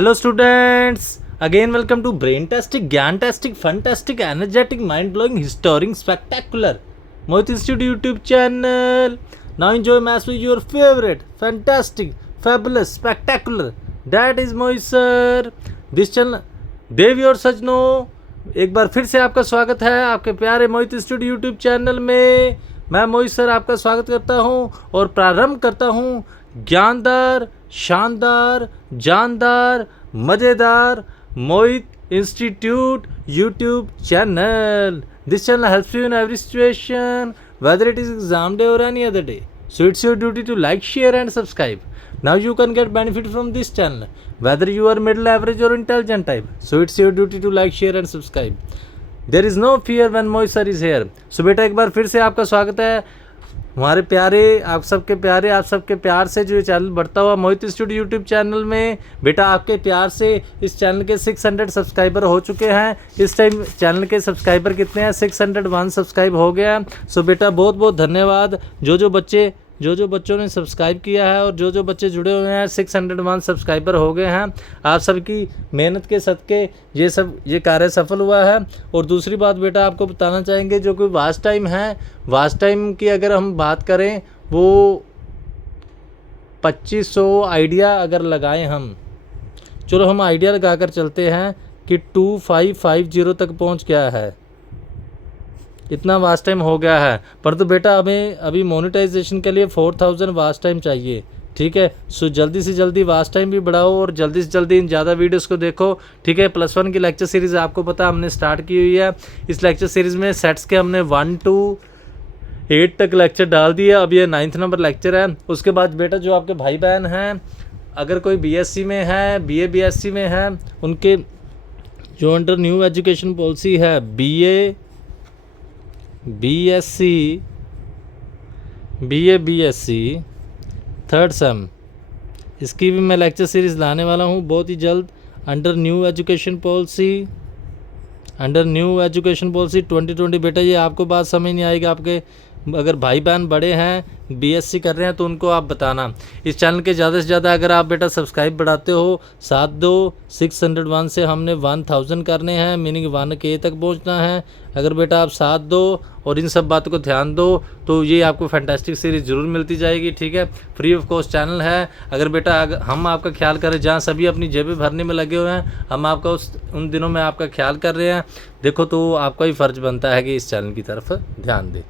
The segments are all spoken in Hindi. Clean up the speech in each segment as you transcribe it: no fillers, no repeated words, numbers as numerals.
Hello students, again welcome to Braintastic, Gyantastic, Fantastic, Energetic, Mind-blowing, Historic, Spectacular Mohit Institute YouTube channel. Now enjoy maths with your favorite, fantastic, fabulous, spectacular. That is Mohit sir. This channel, देवी और सजनों, एक बार फिर से आपका स्वागत है आपके प्यारे मोहित इंस्टीट्यूट यूट्यूब चैनल में। मैं मोहित सर आपका स्वागत करता हूं और प्रारंभ करता हूं ज्ञानदार, शानदार, जानदार, मज़ेदार Mohit institute YouTube channel. This channel helps you in every situation, whether it is exam day or any other day. So it's your duty to like, share and subscribe. Now you can get benefit from this channel, whether you are middle, average or intelligent type. So it's your duty to like, share and subscribe. There is no fear when Mohit sir is here. So बेटा एक बार फिर से आपका स्वागत है हमारे प्यारे, आप सबके प्यारे, आप सबके प्यार से जो ये चैनल बढ़ता हुआ मोहित इंस्टीट्यूट यूट्यूब चैनल में. बेटा आपके प्यार से इस चैनल के 600 सब्सक्राइबर हो चुके हैं. इस टाइम चैनल के सब्सक्राइबर कितने हैं? 601 सब्सक्राइब हो गया. सो बेटा बहुत बहुत धन्यवाद जो बच्चों ने सब्सक्राइब किया है और जो बच्चे जुड़े हुए हैं. 601 सब्सक्राइबर हो गए हैं. आप सबकी मेहनत के सदके ये कार्य सफल हुआ है. और दूसरी बात बेटा आपको बताना चाहेंगे, जो कोई वास्ट टाइम है, वास्ट टाइम की अगर हम बात करें, वो 2500 आइडिया अगर लगाएं हम, चलो हम आइडिया लगा कर चलते हैं कि 2550 तक पहुंच गया है. इतना वास्ट टाइम हो गया है. परंतु बेटा हमें अभी मोनेटाइजेशन के लिए 4000 वास्ट टाइम चाहिए. ठीक है. सो जल्दी से जल्दी वास्ट टाइम भी बढ़ाओ और जल्दी से जल्दी इन ज़्यादा वीडियोस को देखो. ठीक है. +1 की लेक्चर सीरीज़ आपको पता हमने स्टार्ट की हुई है. इस लेक्चर सीरीज़ में सेट्स के हमने 1 to 8 तक लेक्चर डाल दिए. अब ये 9th नंबर लेक्चर है. उसके बाद बेटा जो आपके भाई बहन हैं, अगर कोई BSc में है, BA BSc में है, उनके जो अंडर न्यू एजुकेशन पॉलिसी है, BA BSc 3rd सेम, इसकी भी मैं लेक्चर सीरीज़ लाने वाला हूँ बहुत ही जल्द. Under new education policy 2020. बेटा ये आपको बात समझ नहीं आएगी. आपके अगर भाई बहन बड़े हैं, BSc कर रहे हैं, तो उनको आप बताना. इस चैनल के ज़्यादा से ज़्यादा अगर आप बेटा सब्सक्राइब बढ़ाते हो, 601 से हमने 1000 करने हैं, मीनिंग 1K तक पहुंचना है. अगर बेटा आप साथ दो और इन सब बातों को ध्यान दो तो ये आपको फैंटास्टिक सीरीज़ ज़रूर मिलती जाएगी. ठीक है. फ्री ऑफ कॉस्ट चैनल है. अगर बेटा हम आपका ख्याल करें, जहाँ सभी अपनी जेबें भरने में लगे हुए हैं, हम आपका उन दिनों में आपका ख्याल कर रहे हैं, देखो तो आपका ही फ़र्ज़ बनता है कि इस चैनल की तरफ ध्यान दें.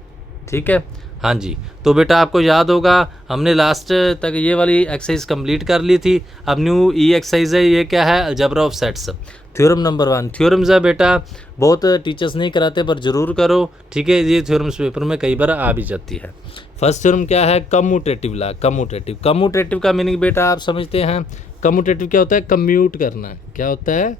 ठीक है. हाँ जी. तो बेटा आपको याद होगा हमने लास्ट तक ये वाली एक्सरसाइज कंप्लीट कर ली थी. अब न्यू एक्सरसाइज है. ये क्या है? Algebra of sets. Theorem number 1. Theorems है बेटा, बहुत टीचर्स नहीं कराते पर ज़रूर करो. ठीक है. ये थ्योरम्स पेपर में कई बार आ भी जाती है. फर्स्ट थ्योरम क्या है? Commutative law. कम्यूटेटिव का मीनिंग बेटा आप समझते हैं. कम्यूटेटिव क्या होता है? कम्यूट करना. क्या होता है?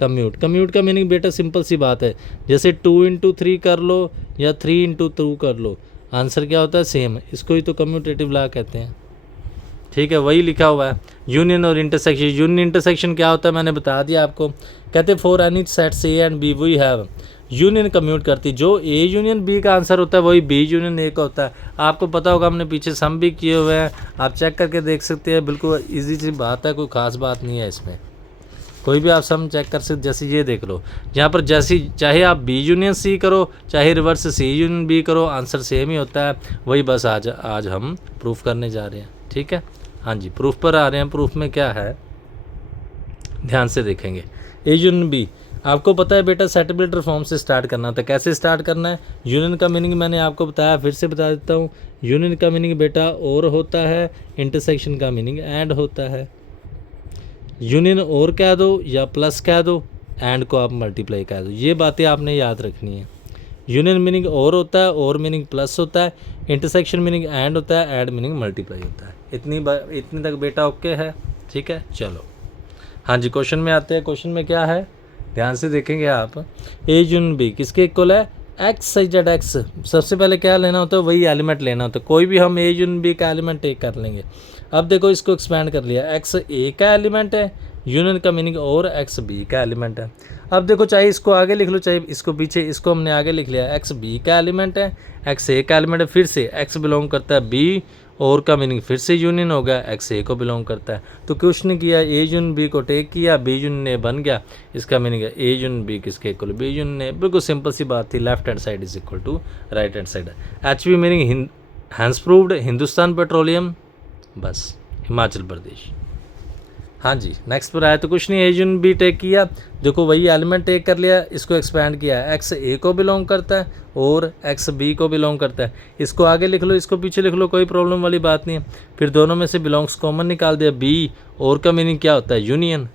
कम्यूट का मीनिंग बेटा सिंपल सी बात है. जैसे 2 into 3 कर लो या 3 into 2 कर लो, आंसर क्या होता है? सेम. इसको ही तो कम्यूटेटिव लॉ कहते हैं. ठीक है. वही लिखा हुआ है. यूनियन और इंटरसेक्शन. यूनियन इंटरसेक्शन क्या होता है मैंने बता दिया आपको. कहते हैं for any sets A and B we have. Union commute करती. जो A यूनियन B का आंसर होता है वही B यूनियन A का होता है. आपको पता होगा हमने पीछे सम भी किए हुए हैं, आप चेक करके देख सकते हैं. बिल्कुल ईजी सी बात है, कोई ख़ास बात नहीं है इसमें. कोई भी आप सम चेक कर सकते. जैसे ये देख लो, यहाँ पर जैसी चाहे आप B यूनियन C करो, चाहे रिवर्स C यूनियन B करो, आंसर सेम ही होता है. वही बस आज हम प्रूफ करने जा रहे हैं. ठीक है. हाँ जी. प्रूफ पर आ रहे हैं. प्रूफ में क्या है ध्यान से देखेंगे. A यूनियन B आपको पता है बेटा सेटबिलिटी फॉर्म से स्टार्ट करना था. कैसे स्टार्ट करना है? यूनियन का मीनिंग मैंने आपको बताया, फिर से बता देता हूँ. यूनियन का मीनिंग बेटा और होता है, इंटरसेक्शन का मीनिंग एंड होता है. यूनियन और कह दो या प्लस कह दो, एंड को आप मल्टीप्लाई कह दो. ये बातें आपने याद रखनी है. यूनियन मीनिंग और होता है, और मीनिंग प्लस होता है. इंटरसेक्शन मीनिंग एंड होता है, एंड मीनिंग मल्टीप्लाई होता है. इतनी तक बेटा ओके है. ठीक है. चलो हाँ जी, क्वेश्चन में आते हैं. क्वेश्चन में क्या है ध्यान से देखेंगे आप. A यूनियन B किसके इक्वल है? X Z x. सबसे पहले क्या लेना होता है? वही एलिमेंट लेना होता है. कोई भी हम A यूनियन B का एलिमेंट टेक कर लेंगे. अब देखो इसको एक्सपेंड कर लिया. एक्स A का एलिमेंट है, यूनियन का मीनिंग और एक्स B का एलिमेंट है. अब देखो चाहे इसको आगे लिख लो चाहे इसको पीछे, इसको हमने आगे लिख लिया. एक्स B का एलिमेंट है, एक्स A का एलिमेंट है, फिर से एक्स बिलोंग करता है B और का मीनिंग फिर से यूनियन हो गया, एक्स ए को बिलोंग करता है। तो क्वेश्चन किया ए यूनियन बी को टेक किया, बी यूनियन ए बन गया, इसका मीनिंग है ए यूनियन बी किसके इक्वल, बी यूनियन ए। बिल्कुल सिंपल सी बात थी, left hand side is equal to right hand side. H B meaning hence proved Hindustan Petroleum, बस हिमाचल प्रदेश। हाँ जी, नेक्स्ट पर आया तो कुछ नहीं, ए यूनियन बी टेक किया, देखो वही एलिमेंट टेक कर लिया, इसको एक्सपैंड किया, एक्स ए को बिलोंग करता है और एक्स बी को बिलोंग करता है। इसको आगे लिख लो, इसको पीछे लिख लो, कोई प्रॉब्लम वाली बात नहीं है। फिर दोनों में से बिलोंग्स कॉमन निकाल दिया, बी और का मीनिंग क्या होता है, यूनियन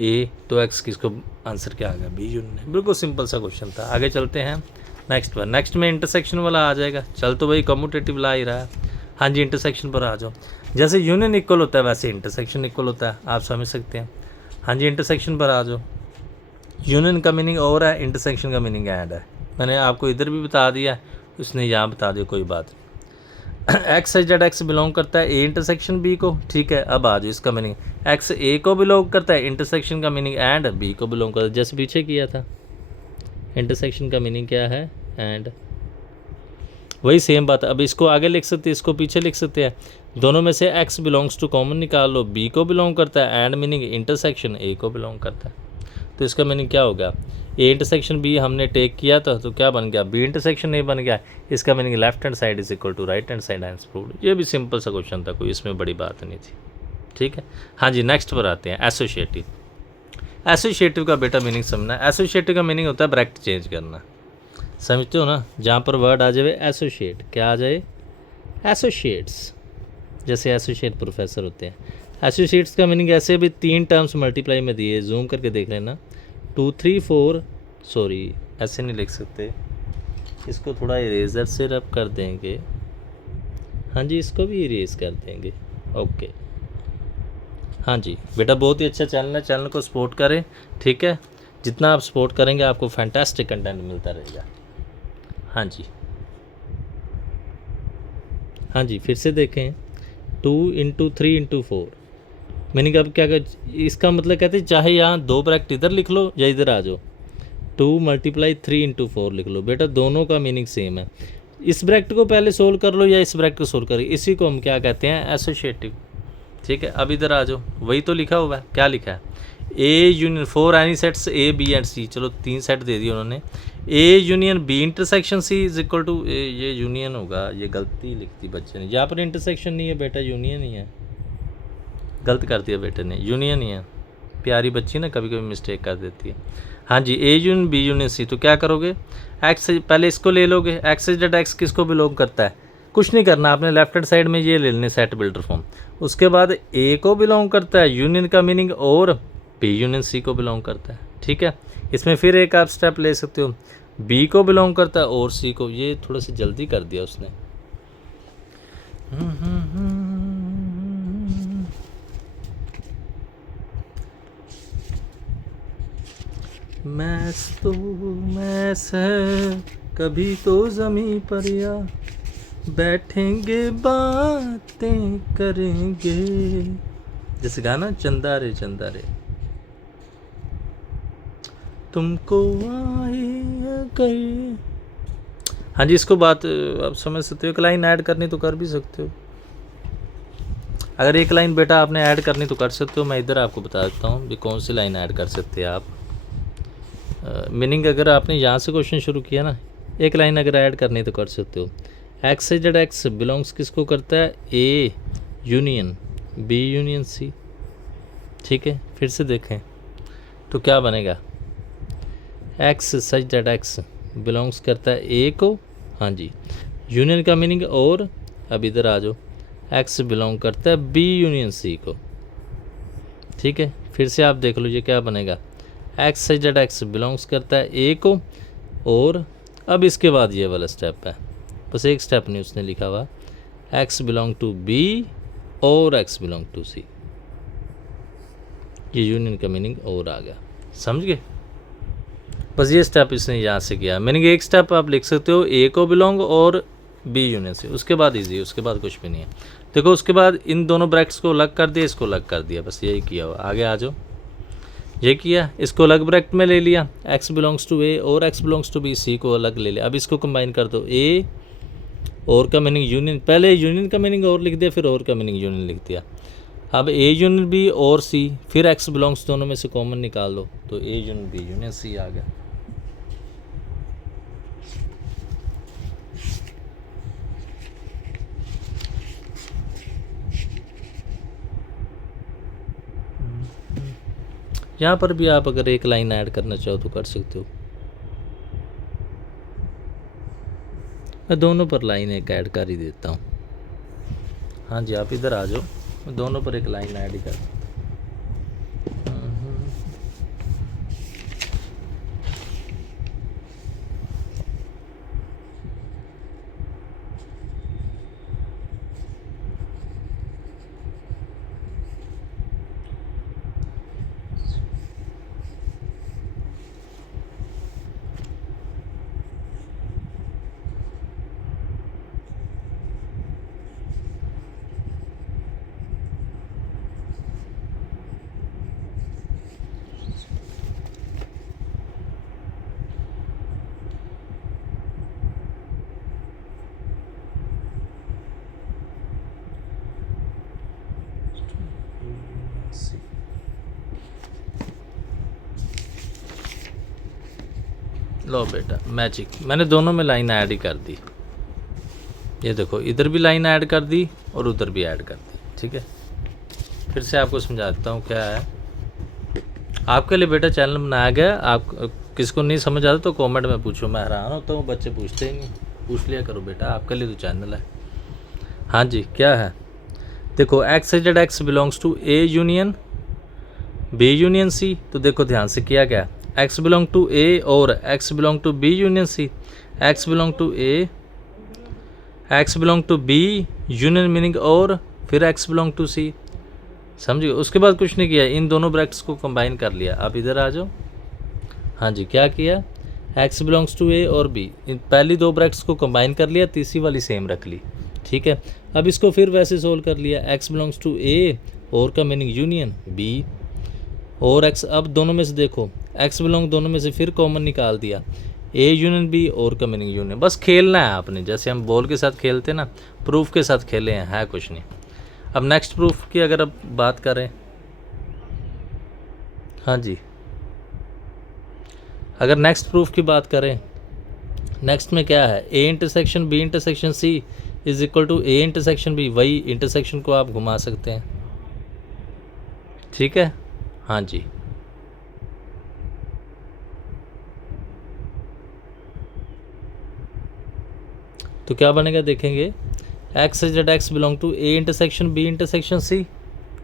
ए, तो एक्स किसको आंसर क्या आ गया, बी यूनियन। बिल्कुल सिंपल सा क्वेश्चन था। आगे चलते हैं नेक्स्ट पर। नेक्स्ट में इंटरसेक्शन वाला आ जाएगा। चल तो भाई कम्यूटेटिव ला ही रहा है। हाँ जी, इंटरसेक्शन पर आ जाओ। जैसे यूनियन इक्वल होता है वैसे इंटरसेक्शन इक्वल होता है, आप समझ सकते हैं। हाँ जी, इंटरसेक्शन पर आ जाओ। यूनियन का मीनिंग और है, इंटरसेक्शन का मीनिंग ऐड है। मैंने आपको इधर भी बता दिया, उसने यहाँ बता दिया, कोई बात नहीं। X such that x belong करता है ए इंटरसेक्शन बी को, ठीक है। अब आ जाओ, इसका मीनिंग एक्स ए को बिलोंग करता है, इंटरसेक्शन का मीनिंग एंड बी को बिलोंग करता है, जैसे पीछे किया था। इंटरसेक्शन का मीनिंग क्या है, एंड, वही सेम बात है। अब इसको आगे लिख सकते हैं, इसको पीछे लिख सकते हैं। दोनों में से x बिलोंग्स टू कॉमन निकाल लो, b को बिलोंग करता है, एंड मीनिंग इंटरसेक्शन a को बिलोंग करता है। तो इसका मीनिंग क्या हो गया, a इंटरसेक्शन b हमने टेक किया था, तो क्या बन गया, b इंटरसेक्शन a बन गया। इसका meaning left hand side is equal to right hand side, hence proved. ये भी सिंपल सा क्वेश्चन था, कोई इसमें बड़ी बात नहीं थी, ठीक है। हाँ जी, नेक्स्ट पर आते हैं, एसोसिएटिव। एसोसिएटिव का बेटा मीनिंग समझना। एसोसिएटिव का मीनिंग होता है ब्रैकेट चेंज करना, समझते हो ना। जहाँ पर वर्ड आ जाए एसोसिएट, क्या आ जाए, एसोसिएट्स, जैसे एसोसिएट प्रोफेसर होते हैं। एसोसिएट्स का मीनिंग ऐसे भी 3 टर्म्स मल्टीप्लाई में दिए, जूम करके देख लेना, 2 3 4, सॉरी ऐसे नहीं लिख सकते, इसको थोड़ा इरेजर से रब कर देंगे। हाँ जी, इसको भी इरेज कर देंगे, ओके। हाँ जी बेटा, बहुत ही अच्छा चैनल है, चैनल को सपोर्ट करें, ठीक है। जितना आप सपोर्ट करेंगे आपको फैंटास्टिक कंटेंट मिलता रहेगा। हाँ जी, हाँ जी, फिर से देखें, 2 × 3 × 4 मीनिंग। अब क्या कर, इसका मतलब कहते हैं चाहे यहाँ 2 ब्रैकेट इधर लिख लो या इधर आ जाओ, 2 × 3 × 4 लिख लो, बेटा दोनों का मीनिंग सेम है। इस ब्रैकेट को पहले सोल्व कर लो या इस ब्रैकेट को सोल्व करो, इसी को हम क्या कहते हैं, एसोसिएटिव, ठीक है। अब इधर आ जाओ, वही तो लिखा हुआ है, क्या लिखा है, A union 4 any sets A B and C, चलो 3 सेट दे दिए उन्होंने। A union B intersection C is equal to, ये यूनियन होगा, ये गलती लिखती बच्चे ने, यहाँ पर इंटरसेक्शन नहीं है बेटा, यूनियन ही है, गलत कर दिया बेटे ने, यूनियन ही है। प्यारी बच्ची ना कभी कभी मिस्टेक कर देती है। हाँ जी, A union B union C, तो क्या करोगे, एक्स पहले इसको ले लोगे, एक्स इज डेट एक्स किसको बिलोंग करता है, कुछ नहीं करना, आपने लेफ्ट हैंड साइड में ये ले लेने सेट बिल्डर फॉर्म। उसके बाद ए को बिलोंग करता है, यूनियन का मीनिंग, और बी यूनियन सी को बिलोंग करता है, ठीक है। इसमें फिर एक आप स्टेप ले सकते हो, बी को बिलोंग करता है और सी को, ये थोड़ा सा जल्दी कर दिया उसने। मैस तो मैस है, कभी तो ज़मीं पर या बैठेंगे बातें करेंगे, जैसे गाना चंदा रे तुमको आए गए। हाँ जी, इसको बात आप समझ सकते हो, एक लाइन ऐड करनी तो कर भी सकते हो। अगर एक लाइन बेटा आपने ऐड करनी तो कर सकते हो, मैं इधर आपको बता देता हूँ भी कौन सी लाइन ऐड कर सकते हैं आप। मीनिंग अगर आपने यहाँ से क्वेश्चन शुरू किया ना, एक लाइन अगर ऐड करनी तो कर सकते हो। एक्स इज एक्स बिलोंग्स किसको करता है, A union B union C, ठीक है। फिर से देखें तो क्या बनेगा, X such that X belongs करता है ए को, हाँ जी, यूनियन का मीनिंग, और अब इधर आ जाओ, एक्स बिलोंग करता है बी यूनियन सी को, ठीक है। फिर से आप देख लो ये क्या बनेगा, X such that X belongs करता है ए को, और अब इसके बाद ये वाला स्टेप है, बस एक स्टेप नहीं उसने लिखा हुआ, एक्स बिलोंग टू बी और एक्स बिलोंग टू सी, ये यूनियन का मीनिंग और आ गया, समझ गए। बस ये स्टेप इसने यहाँ से किया, मीनिंग एक स्टेप आप लिख सकते हो, ए को बिलोंग और बी यूनियन से, उसके बाद इजी, उसके बाद कुछ भी नहीं है। देखो उसके बाद इन दोनों ब्रैकेट्स को अलग कर दिया, इसको अलग कर दिया, बस यही किया हुआ। आगे आ जाओ, ये किया, इसको अलग ब्रैकेट में ले लिया, एक्स बिलोंग्स टू ए और एक्स बिलोंग्स टू बी, सी को अलग ले लिया। अब इसको कंबाइन कर दो, ए और का मीनिंग यूनियन, पहले यूनियन का मीनिंग और लिख दिया, फिर और का मीनिंग यूनियन लिख दिया। अब ए यूनियन बी और सी, फिर एक्स बिलोंग्स, दोनों में से कॉमन निकाल दो तो A union B union C आ गया। यहाँ पर भी आप अगर एक लाइन ऐड करना चाहो तो कर सकते हो। मैं दोनों पर लाइन एक ऐड कर ही देता हूँ। हाँ जी, आप इधर आ जाओ, मैं दोनों पर एक लाइन ऐड ही कर देता हूँ। लो बेटा मैजिक, मैंने दोनों में लाइन ऐड ही कर दी। ये देखो इधर भी लाइन ऐड कर दी और उधर भी ऐड कर दी। ठीक है, फिर से आपको समझा देता हूँ क्या है। आपके लिए बेटा चैनल बनाया गया, आप किसको नहीं समझ आता तो कमेंट में पूछो, मैं हैरान होता हूँ बच्चे पूछते ही नहीं। पूछ लिया करो बेटा, आपके लिए तो चैनल है। हाँ जी, क्या है देखो, X Z X belongs to A union B union C. तो देखो ध्यान से किया गया, एक्स बिलोंग टू ए और X belong to B union C. X belong to A, X belong to B union meaning और, फिर एक्स बिलोंग टू सी। समझिए, उसके बाद कुछ नहीं किया, इन दोनों ब्रैकेट्स को कंबाइन कर लिया। आप इधर आ जाओ। हाँ जी, क्या किया, एक्स बिलोंग्स टू ए और बी, इन पहली दो ब्रैकेट्स को कंबाइन कर लिया, तीसरी वाली सेम रख ली। ठीक है, अब इसको फिर वैसे सोल्व कर लिया, एक्स बिलोंग्स टू ए और का मीनिंग यूनियन बी और एक्स। अब दोनों में से देखो, एक्स बिलोंग दोनों में से फिर कॉमन निकाल दिया, ए यूनियन बी और का मीनिंग यूनियन। बस खेलना है आपने, जैसे हम बॉल के साथ खेलते ना, प्रूफ के साथ खेले हैं, है कुछ नहीं। अब नेक्स्ट प्रूफ की अगर अब बात करें, हाँ जी, अगर नेक्स्ट प्रूफ की बात करें, नेक्स्ट में क्या है, A intersection B intersection C is equal to A intersection B. वही इंटरसेक्शन को आप घुमा सकते हैं। ठीक है, हाँ जी, तो क्या बनेगा देखेंगे, X Z X belong to A intersection B intersection C.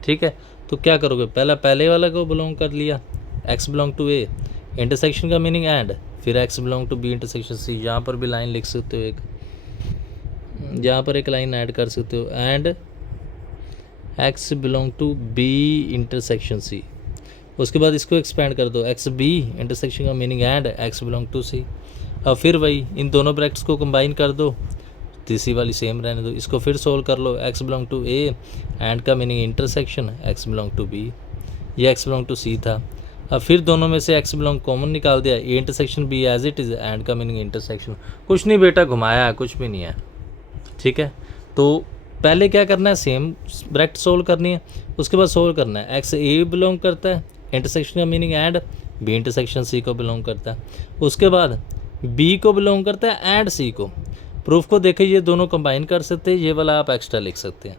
ठीक है, तो क्या करोगे, पहले वाला को बिलोंग कर लिया, X belong to A, intersection का मीनिंग एंड, फिर X belong to B intersection C. यहाँ पर भी लाइन लिख सकते हो एक, यहाँ पर एक लाइन ऐड कर सकते हो, and X belong to B intersection C. उसके बाद इसको एक्सपेंड कर दो, एक्स बी इंटरसेक्शन का meaning and X belong to C. अब फिर वही इन दोनों ब्रैकेट्स को कंबाइन कर दो, तीसरी वाली सेम रहने दो, इसको फिर सोल्व कर लो, X belong to A and का meaning intersection X belong to B, ये एक्स बिलोंग टू सी था। अब फिर दोनों में से एक्स बिलोंग कॉमन निकाल दिया, A intersection B as it is and का मीनिंग इंटरसेक्शन। कुछ नहीं बेटा, घुमाया है, कुछ भी नहीं है। ठीक है, तो पहले क्या करना है, सेम ब्रैकेट सोल्व करनी है, उसके बाद सोल्व करना है, एक्स ए बिलोंग करता है, इंटरसेक्शन का meaning and B intersection C को बिलोंग करता है, उसके बाद बी को बिलोंग करता है एंड सी को। प्रूफ को देखिए, ये दोनों कंबाइन कर सकते हैं, ये वाला आप एक्स्ट्रा लिख सकते हैं।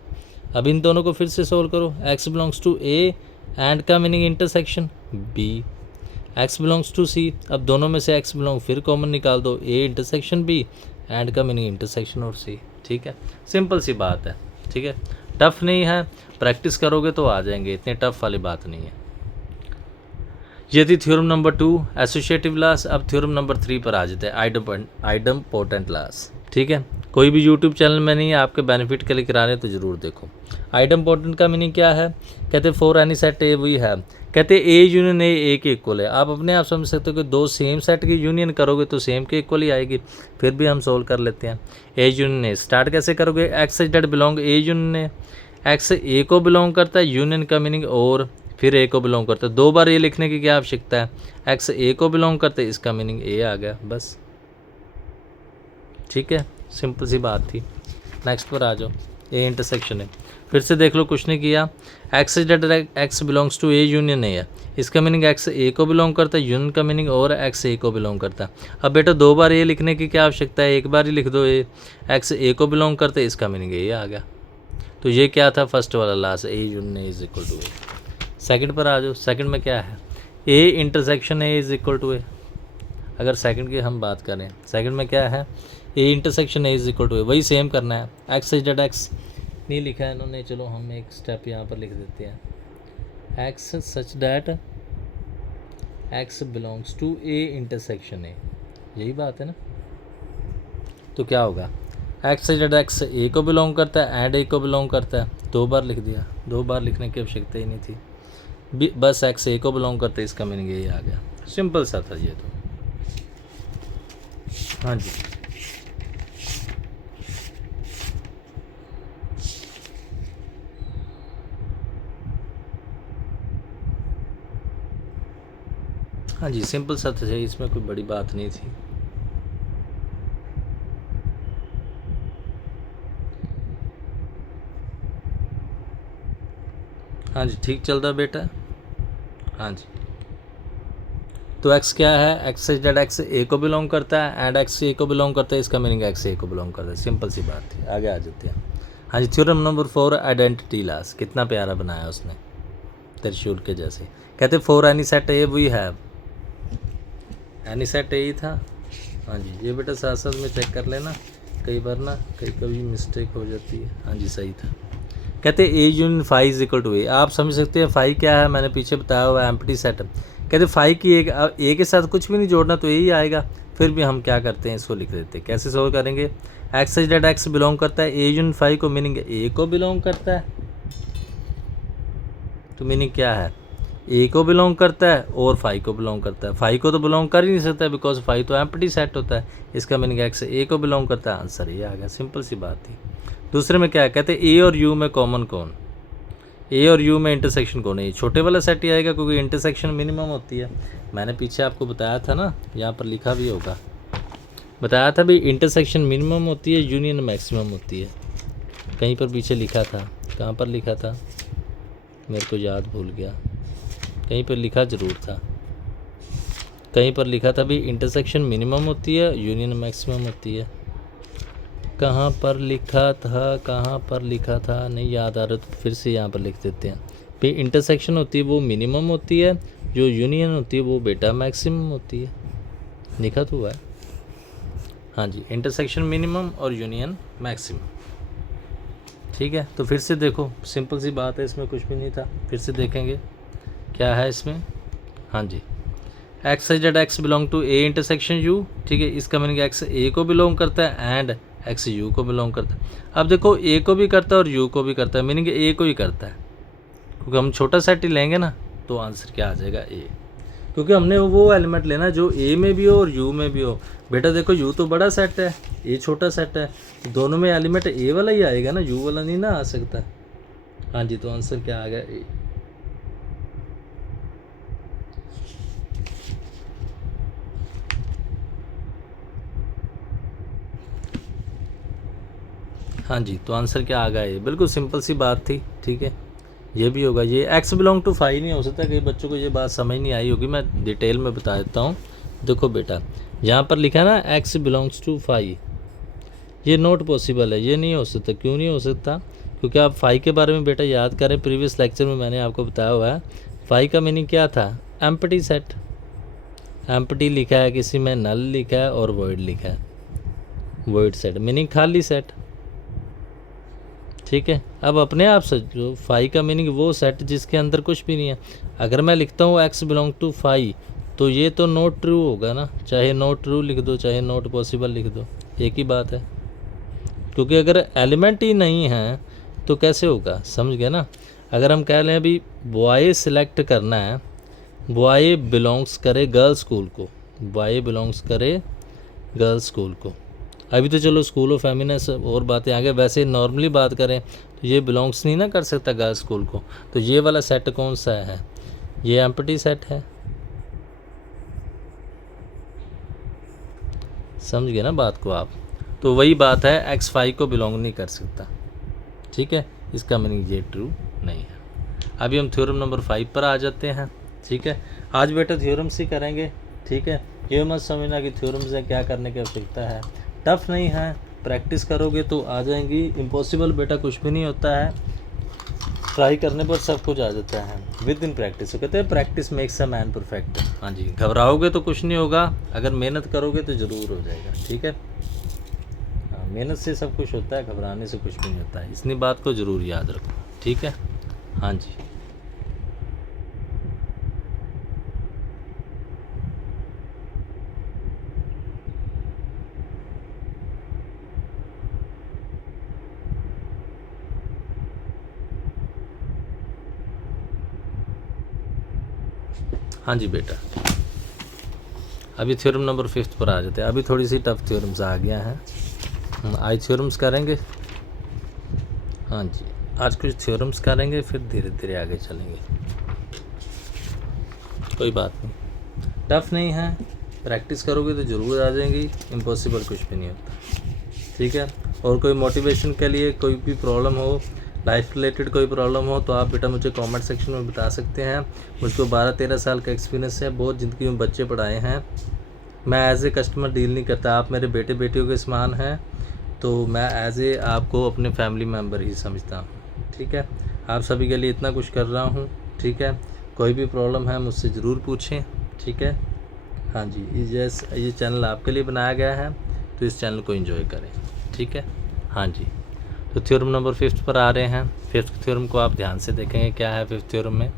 अब इन दोनों को फिर से सोल्व करो, X belongs to A and का meaning intersection B, X belongs to C. अब दोनों में से एक्स बिलोंग फिर कॉमन निकाल दो, ए इंटरसेक्शन बी एंड का मीनिंग इंटरसेक्शन और सी। ठीक है, सिंपल सी बात है। ठीक है, टफ नहीं है, प्रैक्टिस करोगे तो आ जाएंगे, इतनी टफ वाली बात नहीं है। ये थी थ्योरम नंबर 2 एसोसिएटिव लॉस। अब थ्योरम नंबर 3 पर आ जाते हैं, आइडम्पोटेंट लॉस। ठीक है, कोई भी यूट्यूब चैनल में नहीं है, आपके बेनिफिट के लिए करा रहे तो ज़रूर देखो। आइडम्पोटेंट का मीनिंग क्या है, कहते for any set A we है, कहते ए यूनियन ए के इक्वल है। आप अपने आप समझ सकते हो कि दो सेम सेट की यूनियन करोगे तो सेम के इक्वल ही आएगी। फिर भी हम सोल्व कर लेते हैं, ए यूनियन ए स्टार्ट कैसे करोगे, X Z belong A union A, X A को बिलोंग करता है, यूनियन का मीनिंग और, फिर ए को बिलोंग करता है। दो बार ए लिखने की क्या आवश्यकता है, एक्स ए को बिलोंग करते है, इसका मीनिंग ए आ गया बस। ठीक है, सिंपल सी बात थी। नेक्स्ट पर आ जाओ, ए इंटरसेक्शन है। फिर से देख लो, कुछ नहीं किया, X is that X belongs to A union A है। इसका मीनिंग एक्स ए को बिलोंग करता है, यूनियन का मीनिंग और एक्स ए को बिलोंग करता है। अब बेटा 2 बार ए लिखने की क्या आवश्यकता है, एक बार ही लिख दो ए, एक्स ए को बिलोंग करता है, इसका मीनिंग ये आ गया। तो ये क्या था, फर्स्ट वाला last, A union A is equal to A. Second पर आ जाओ, सेकंड में क्या है, A intersection A is equal to A. अगर सेकंड की हम बात करें, सेकंड में क्या है, A intersection A is equal to A, वही सेम करना है। एक्स इज डेट एक्स नहीं लिखा है इन्होंने, चलो हम एक स्टेप यहाँ पर लिख देते हैं, X such that X belongs to A intersection A, यही बात है ना। तो क्या होगा, X is that X A को बिलोंग करता है एंड ए को बिलोंग करता है, 2 बार लिख दिया, 2 बार लिखने की आवश्यकता ही नहीं थी, बस एक्स ए को बिलोंग करता है, इसका मीनिंग यही आ गया। सिंपल सा था ये तो। हाँ जी, हाँ जी, सिंपल सा था, इसमें कोई बड़ी बात नहीं थी। हाँ जी, ठीक चल रहा बेटा। हाँ जी, तो एक्स क्या है, x is that X A को बिलोंग करता है एंड एक्स ए को बिलोंग करता है, इसका मीनिंग एक्स ए को बिलोंग करता है, सिंपल सी बात थी। आगे आ जाते हैं। हाँ जी, थ्योरम नंबर 4, आइडेंटिटी लॉस, कितना प्यारा बनाया उसने, त्रिशूल के जैसे। कहते 4 any set A we have, any set A ही था। हाँ जी, ये बेटा साथ साथ में चेक कर लेना, कई बार ना कभी मिस्टेक हो जाती है। हाँ जी, सही था। कहते A union phi is equal to A, आप समझ सकते हैं फाई क्या है, मैंने पीछे बताया हुआ है, एम्प्टी सेट। कहते फाई की एक ए के साथ कुछ भी नहीं जोड़ना तो यही आएगा। फिर भी हम क्या करते हैं, इसको लिख देते हैं। कैसे सोल्व करेंगे, X is that X belong करता है ए यूनियन फाई को, मीनिंग ए को बिलोंग करता है, तो मीनिंग क्या है, ए को बिलोंग करता है और फाई को बिलोंग करता है। फाई को तो बिलोंग कर ही नहीं सकता बिकॉज फाई तो एम्प्टी सेट होता है, इसका मीनिंग एक्स ए को बिलोंग करता है। आंसर ये आ गया, सिंपल सी बात थी। दूसरे में क्या है, कहते ए और यू में कॉमन कौन, ए और यू में इंटरसेक्शन कौन है, ये छोटे वाला सेट ही आएगा क्योंकि इंटरसेक्शन मिनिमम होती है। मैंने पीछे आपको बताया था ना, यहाँ पर लिखा भी होगा, बताया था भी इंटरसेक्शन मिनिमम होती है, यूनियन मैक्सिमम होती है। कहीं पर पीछे लिखा था, कहाँ पर लिखा था मेरे को याद भूल गया, कहीं पर लिखा ज़रूर था, कहीं पर लिखा था भी इंटरसेक्शन मिनिमम होती है, यूनियन मैक्सिमम होती है। कहाँ पर लिखा था, कहाँ पर लिखा था, नहीं याद आ रहा, तो फिर से यहाँ पर लिख देते हैं। फिर इंटरसेक्शन होती है वो मिनिमम होती है, जो यूनियन होती है वो बेटा मैक्सिमम होती है, लिखा तो हुआ है। हाँ जी, इंटरसेक्शन मिनिमम और यूनियन मैक्सिमम, ठीक है। तो फिर से देखो, सिंपल सी बात है, इसमें कुछ भी नहीं था। फिर से देखेंगे क्या है इसमें। हाँ जी, X is that X belong to A intersection U, ठीक है, इसका मीनिंग एक्स ए को बिलोंग करता है एंड एक्स यू को बिलोंग करता है। अब देखो ए को भी करता है और यू को भी करता है, मीनिंग ए को ही करता है, क्योंकि हम छोटा सेट ही लेंगे ना, तो आंसर क्या आ जाएगा, ए, क्योंकि हमने वो एलिमेंट लेना जो ए में भी हो और यू में भी हो। बेटा देखो यू तो बड़ा सेट है, ए छोटा सेट है, दोनों में एलिमेंट ए वाला ही आएगा ना, यू वाला नहीं ना आ सकता। हाँ जी, तो आंसर क्या आ गया, ए। हाँ जी, तो आंसर क्या आ गया, ये बिल्कुल सिंपल सी बात थी, ठीक है। ये भी होगा, ये एक्स बिलोंग टू फाई नहीं हो सकता, कई बच्चों को ये बात समझ नहीं आई होगी, मैं डिटेल में बता देता हूँ। देखो बेटा, यहाँ पर लिखा है ना एक्स बिलोंग्स टू फाई, ये नॉट पॉसिबल है, ये नहीं हो सकता। क्यों नहीं हो सकता, क्योंकि आप फाई के बारे में बेटा याद करें, प्रीवियस लेक्चर में मैंने आपको बताया हुआ है। फाई का मीनिंग क्या था, एम्प्टी सेट, एम्प्टी लिखा है, किसी में नल लिखा है और वॉइड लिखा है, वॉइड सेट मीनिंग खाली सेट, ठीक है। अब अपने आप से जो फाई का मीनिंग वो सेट जिसके अंदर कुछ भी नहीं है। अगर मैं लिखता हूँ एक्स बिलोंग टू फाई, तो ये तो नॉट ट्रू होगा ना, चाहे नॉट ट्रू लिख दो चाहे नॉट पॉसिबल लिख दो, एक ही बात है, क्योंकि अगर एलिमेंट ही नहीं है तो कैसे होगा, समझ गए ना। अगर हम कह लें अभी बॉय सिलेक्ट करना है, बॉय बिलोंग्स करे गर्ल्स स्कूल को, बॉय बिलोंग्स करे गर्ल्स स्कूल को, अभी तो चलो स्कूल ऑफ फेमिनिस्ट और बातें आ गए, वैसे नॉर्मली बात करें तो ये बिलोंग्स नहीं ना कर सकता गर्ल्स स्कूल को, तो ये वाला सेट कौन सा है, ये एम्प्टी सेट है, समझ गए ना बात को आप। तो वही बात है, एक्स 5 को बिलोंग नहीं कर सकता, ठीक है। इसका मीनिंग ये ट्रू नहीं है। अभी हम थ्योरम नंबर 5 पर आ जाते हैं, ठीक है। आज बेटा थ्योरम्स ही करेंगे, ठीक है। ये मत समझना कि थ्योरम्स है क्या करने की आवश्यकता है, टफ नहीं है, प्रैक्टिस करोगे तो आ जाएंगी। इम्पॉसिबल बेटा कुछ भी नहीं होता है, ट्राई करने पर सब कुछ आ जाता है विद इन प्रैक्टिस। तो कहते हैं practice makes a man perfect. हाँ जी, घबराओगे तो कुछ नहीं होगा, अगर मेहनत करोगे तो ज़रूर हो जाएगा, ठीक है। हाँ, मेहनत से सब कुछ होता है, घबराने से कुछ भी नहीं होता है, इतनी बात को ज़रूर याद रखो, ठीक है। हाँ जी, हाँ जी बेटा, अभी थ्योरम नंबर 5 पर आ जाते हैं। अभी थोड़ी सी टफ थ्योरम्स आ गया है, आज थ्योरम्स करेंगे। हाँ जी, आज कुछ थ्योरम्स करेंगे, फिर धीरे धीरे आगे चलेंगे, कोई बात नहीं, टफ नहीं है, प्रैक्टिस करोगे तो ज़रूर आ जाएंगी, इम्पॉसिबल कुछ भी नहीं होता, ठीक है। और कोई मोटिवेशन के लिए कोई भी प्रॉब्लम हो, लाइफ रिलेटेड कोई प्रॉब्लम हो, तो आप बेटा मुझे कमेंट सेक्शन में बता सकते हैं। मुझको 12-13 साल का एक्सपीरियंस है, बहुत ज़िंदगी में बच्चे पढ़ाए हैं। मैं एज ए कस्टमर डील नहीं करता, आप मेरे बेटे बेटियों के समान हैं, तो मैं एज ए आपको अपने फैमिली मेम्बर ही समझता हूँ, ठीक है। आप सभी के लिए इतना कुछ कर रहा हूँ, ठीक है। कोई भी प्रॉब्लम है मुझसे ज़रूर पूछें, ठीक है। हाँ जी, ये चैनल आपके लिए बनाया गया है, तो इस चैनल को एंजॉय करें, ठीक है। हाँ जी, तो थ्योरम नंबर 5 पर आ रहे हैं। 5th थ्योरम को आप ध्यान से देखेंगे, क्या है 5th थ्योरम में।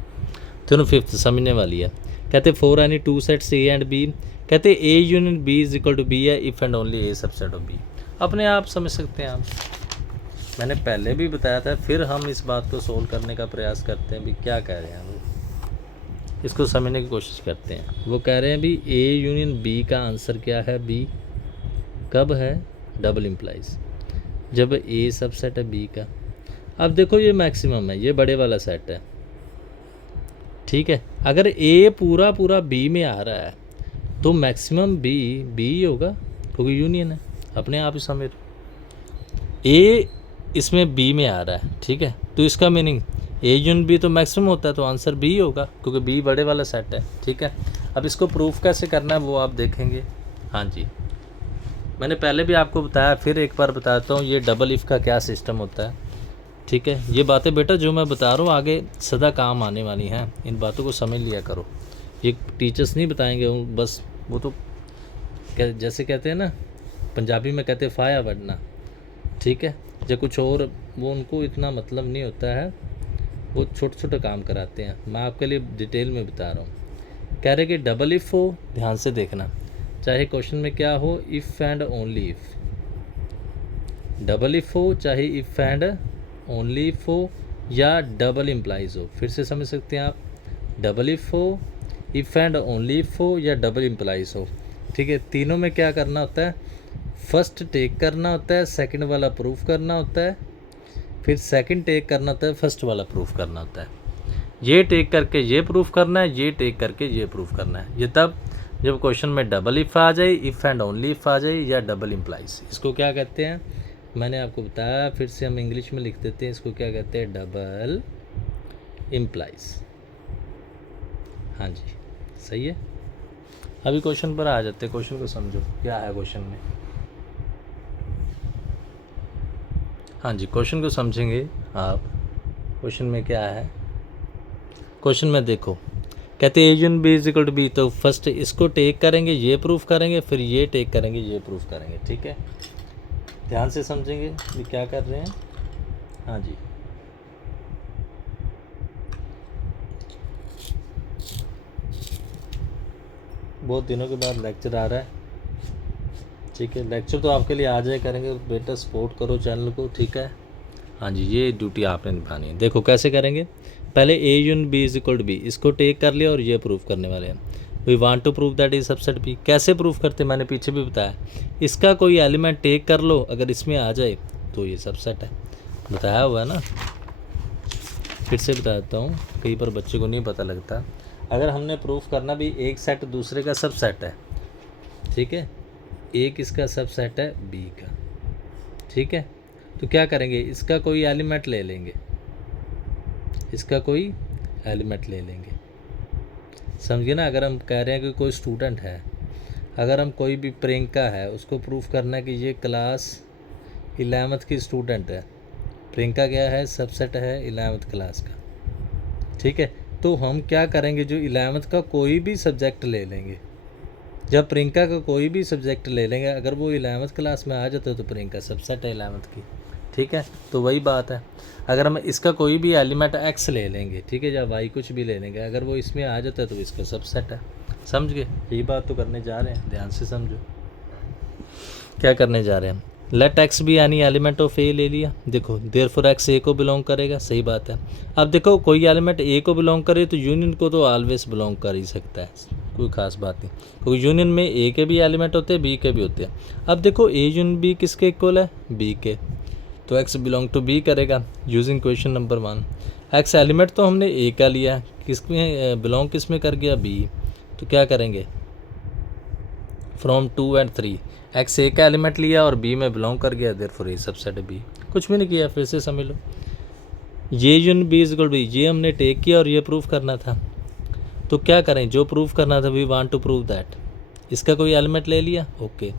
थ्योरम 5 समझने वाली है। कहते for any two sets A and B, कहते A union B is equal to B है if and only A subset of B. अपने आप समझ सकते हैं आप, मैंने पहले भी बताया था, फिर हम इस बात को सोल्व करने का प्रयास करते हैं भी क्या कह रहे हैं वो, इसको समझने की कोशिश करते हैं। वो कह रहे हैं भी ए यूनियन बी का आंसर क्या है, बी कब है, डबल इम्प्लाइज जब ए सबसेट है बी का। अब देखो ये मैक्सिमम है, ये बड़े वाला सेट है, ठीक है। अगर ए पूरा पूरा बी में आ रहा है तो मैक्सिमम बी ही होगा, क्योंकि यूनियन है, अपने आप ही समझ। ए इसमें बी में आ रहा है, ठीक है, तो इसका मीनिंग ए यूनियन बी तो मैक्सिमम होता है, तो आंसर बी होगा, क्योंकि बी बड़े वाला सेट है, ठीक है। अब इसको प्रूफ कैसे करना है वो आप देखेंगे। हाँ जी, मैंने पहले भी आपको बताया, फिर एक बार बताता हूँ ये डबल इफ़ का क्या सिस्टम होता है, ठीक है। ये बातें बेटा जो मैं बता रहा हूँ आगे सदा काम आने वाली हैं, इन बातों को समझ लिया करो। ये टीचर्स नहीं बताएंगे, बस वो तो जैसे कहते हैं ना, पंजाबी में कहते हैं फाया बढ़ना, ठीक है। जब कुछ और वो उनको इतना मतलब नहीं होता है, वो छोटे छोटे काम कराते हैं, मैं आपके लिए डिटेल में बता रहा हूँ। कह रहे कि डबल इफ़ हो, ध्यान से देखना, चाहे क्वेश्चन में क्या हो, if and only if, double if हो चाहे इफ़ एंड ओनली इफ़ हो या डबल इम्प्लाइज हो। फिर से समझ सकते हैं आप, डबल इफ़ हो, इफ़ एंड ओनली इफ़ हो या डबल इम्प्लाइज हो, ठीक है। तीनों में क्या करना होता है, फर्स्ट टेक करना होता है, सेकंड वाला प्रूफ करना होता है, फिर सेकंड टेक करना होता है, फर्स्ट वाला प्रूफ करना होता है। ये टेक करके ये प्रूफ करना है, ये टेक करके ये प्रूफ करना है। ये तब जब क्वेश्चन में डबल इफ़ आ जाए, इफ़ एंड ओनली इफ़ आ जाए या डबल इम्प्लाइज। इसको क्या कहते हैं मैंने आपको बताया, फिर से हम इंग्लिश में लिख देते हैं, इसको क्या कहते हैं, डबल इम्प्लाइज। हाँ जी, सही है। अभी क्वेश्चन पर आ जाते हैं, क्वेश्चन को समझो क्या है क्वेश्चन में। हाँ जी, क्वेश्चन को समझेंगे आप, क्वेश्चन में क्या है। क्वेश्चन में देखो, कहते A union B is equal to B, तो फर्स्ट इसको टेक करेंगे, ये प्रूफ करेंगे, फिर ये टेक करेंगे, ये प्रूफ करेंगे, ठीक है। ध्यान से समझेंगे ये क्या कर रहे हैं। हाँ जी, बहुत दिनों के बाद लेक्चर आ रहा है, ठीक है। लेक्चर तो आपके लिए आ जाए करेंगे, बेटा सपोर्ट करो चैनल को, ठीक है। हाँ जी, ये ड्यूटी आपने निभानी है। देखो कैसे करेंगे, पहले A union B is equal to B, इसको टेक कर लिया और ये प्रूफ करने वाले हैं। We want to prove that is subset B. कैसे प्रूफ करते मैंने पीछे भी बताया, इसका कोई एलिमेंट टेक कर लो, अगर इसमें आ जाए तो ये सबसेट है, बताया हुआ है ना। फिर से बताता हूँ, कई बार बच्चे को नहीं पता लगता। अगर हमने प्रूफ करना भी एक सेट दूसरे का सबसेट है, ठीक है, एक इसका सबसेट है बी का, ठीक है, तो क्या करेंगे, इसका कोई एलिमेंट ले लेंगे, इसका कोई एलिमेंट ले लेंगे, समझिए ना। अगर हम कह रहे हैं कि कोई स्टूडेंट है, अगर हम कोई भी प्रियंका है उसको प्रूफ करना है कि ये क्लास 11th की स्टूडेंट है, प्रियंका क्या है, सबसेट है 11th क्लास का, ठीक है। तो हम क्या करेंगे, जो 11th का कोई भी सब्जेक्ट ले लेंगे, जब प्रियंका का कोई भी सब्जेक्ट ले लेंगे, अगर वो 11th क्लास में आ जाता है तो प्रियंका सबसेट है 11th की, ठीक है। तो वही बात है, अगर हम इसका कोई भी एलिमेंट x ले लेंगे, ठीक है, या y कुछ भी ले लेंगे, अगर वो इसमें आ जाता है तो इसका सबसेट है, समझ गए। यही बात तो करने जा रहे हैं, ध्यान से समझो क्या करने जा रहे हैं। लेट x भी एनी एलिमेंट ऑफ ए ले लिया, देखो देयरफॉर x ए को बिलोंग करेगा, सही बात है। अब देखो कोई एलिमेंट ए को बिलोंग करे तो यूनियन को तो ऑलवेज बिलोंग कर ही सकता है, कोई ख़ास बात नहीं, क्योंकि यूनियन में ए के भी एलिमेंट होते हैं, बी के भी होते हैं। अब देखो ए यूनियन बी किसके इक्वल है, बी के, तो x बिलोंग टू बी करेगा using question number 1। x element तो हमने ए का लिया, किस में बिलोंग, किस में कर गया, बी, तो क्या करेंगे, फ्रॉम 2 and 3, x ए का एलिमेंट लिया और बी में बिलोंग कर गया, देयरफॉर ए सबसेट बी, कुछ भी नहीं किया, फिर से समझ लो। ये union B is equal B, ये हमने टेक किया और ये प्रूफ करना था, तो क्या करें, जो प्रूफ करना था, we want to prove that, इसका कोई एलिमेंट ले लिया, ओके।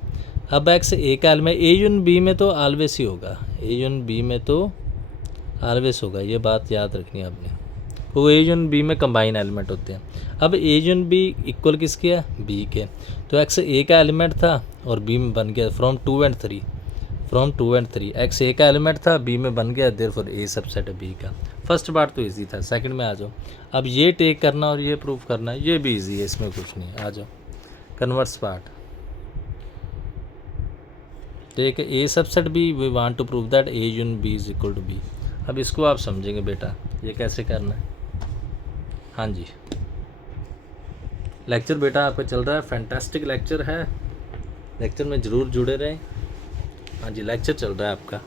अब x ए का एलिमेंट ए यूनियन बी में तो ऑलवेज ही होगा, ए यूनियन बी में तो ऑलवेज होगा, ये बात याद रखनी है आपने, वो ए यूनियन बी में कंबाइन एलिमेंट होते हैं। अब ए यूनियन बी इक्वल किसके है, बी के, तो x ए का एलिमेंट था और बी में बन गया from 2 and 3, from 2 and 3 x ए का एलिमेंट था, बी में बन गया, देयरफॉर ए सबसेट है बी का। फर्स्ट पार्ट तो इजी था, सेकंड में आ जाओ। अब ये टेक करना और ये प्रूफ करना, ये भी इजी है, इसमें कुछ नहीं, आ जाओ converse part. Take A subset B, we want to prove that A union B is equal to B. अब इसको आप समझेंगे बेटा, ये कैसे करना है। हाँ जी, लेक्चर बेटा आपका चल रहा है, फैंटास्टिक लेक्चर है, लेक्चर में ज़रूर जुड़े रहें। हाँ जी, लेक्चर चल रहा है आपका।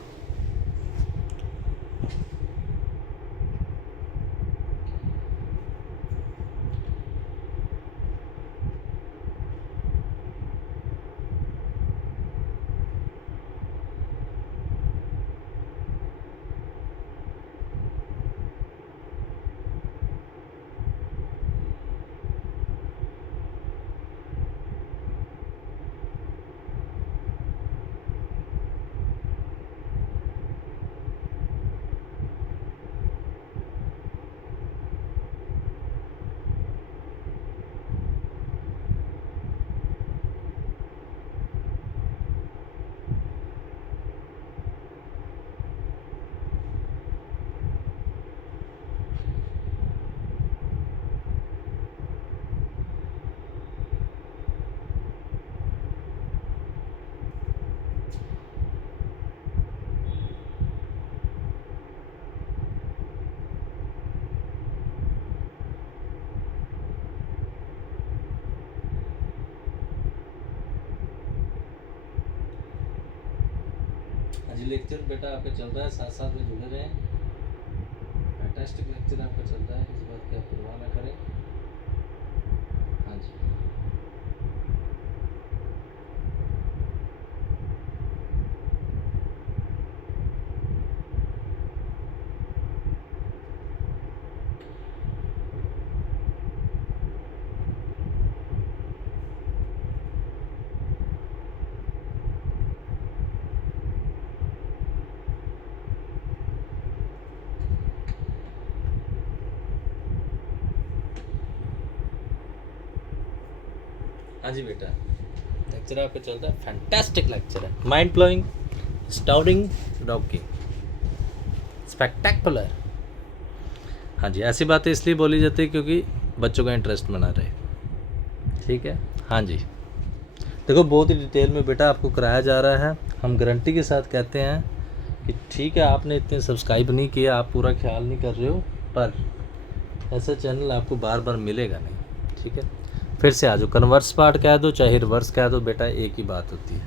हाँ जी, लेक्चर बेटा आपका चल रहा है, साथ साथ में जुड़े रहें, फैंटास्टिक लेक्चर आपका चल रहा है, इस बात की आप परवाह ना करें। हाँ जी, हाँ जी बेटा, लेक्चर आपका चल रहा है, फैंटास्टिक लेक्चर है, माइंड ब्लोइंग, स्टाउडिंग, रॉकिंग, स्पेक्टेकुलर। हाँ जी, ऐसी बातें इसलिए बोली जाती है क्योंकि बच्चों का इंटरेस्ट बना रहे, ठीक है। हाँ जी, देखो बहुत ही डिटेल में बेटा आपको कराया जा रहा है, हम गारंटी के साथ कहते हैं कि ठीक है, आपने इतने सब्सक्राइब नहीं किया, आप पूरा ख्याल नहीं कर रहे हो, पर ऐसा चैनल आपको बार बार मिलेगा नहीं, ठीक है। फिर से आ जाओ, कन्वर्स पार्ट कह दो चाहे रिवर्स कह दो बेटा, एक ही बात होती है।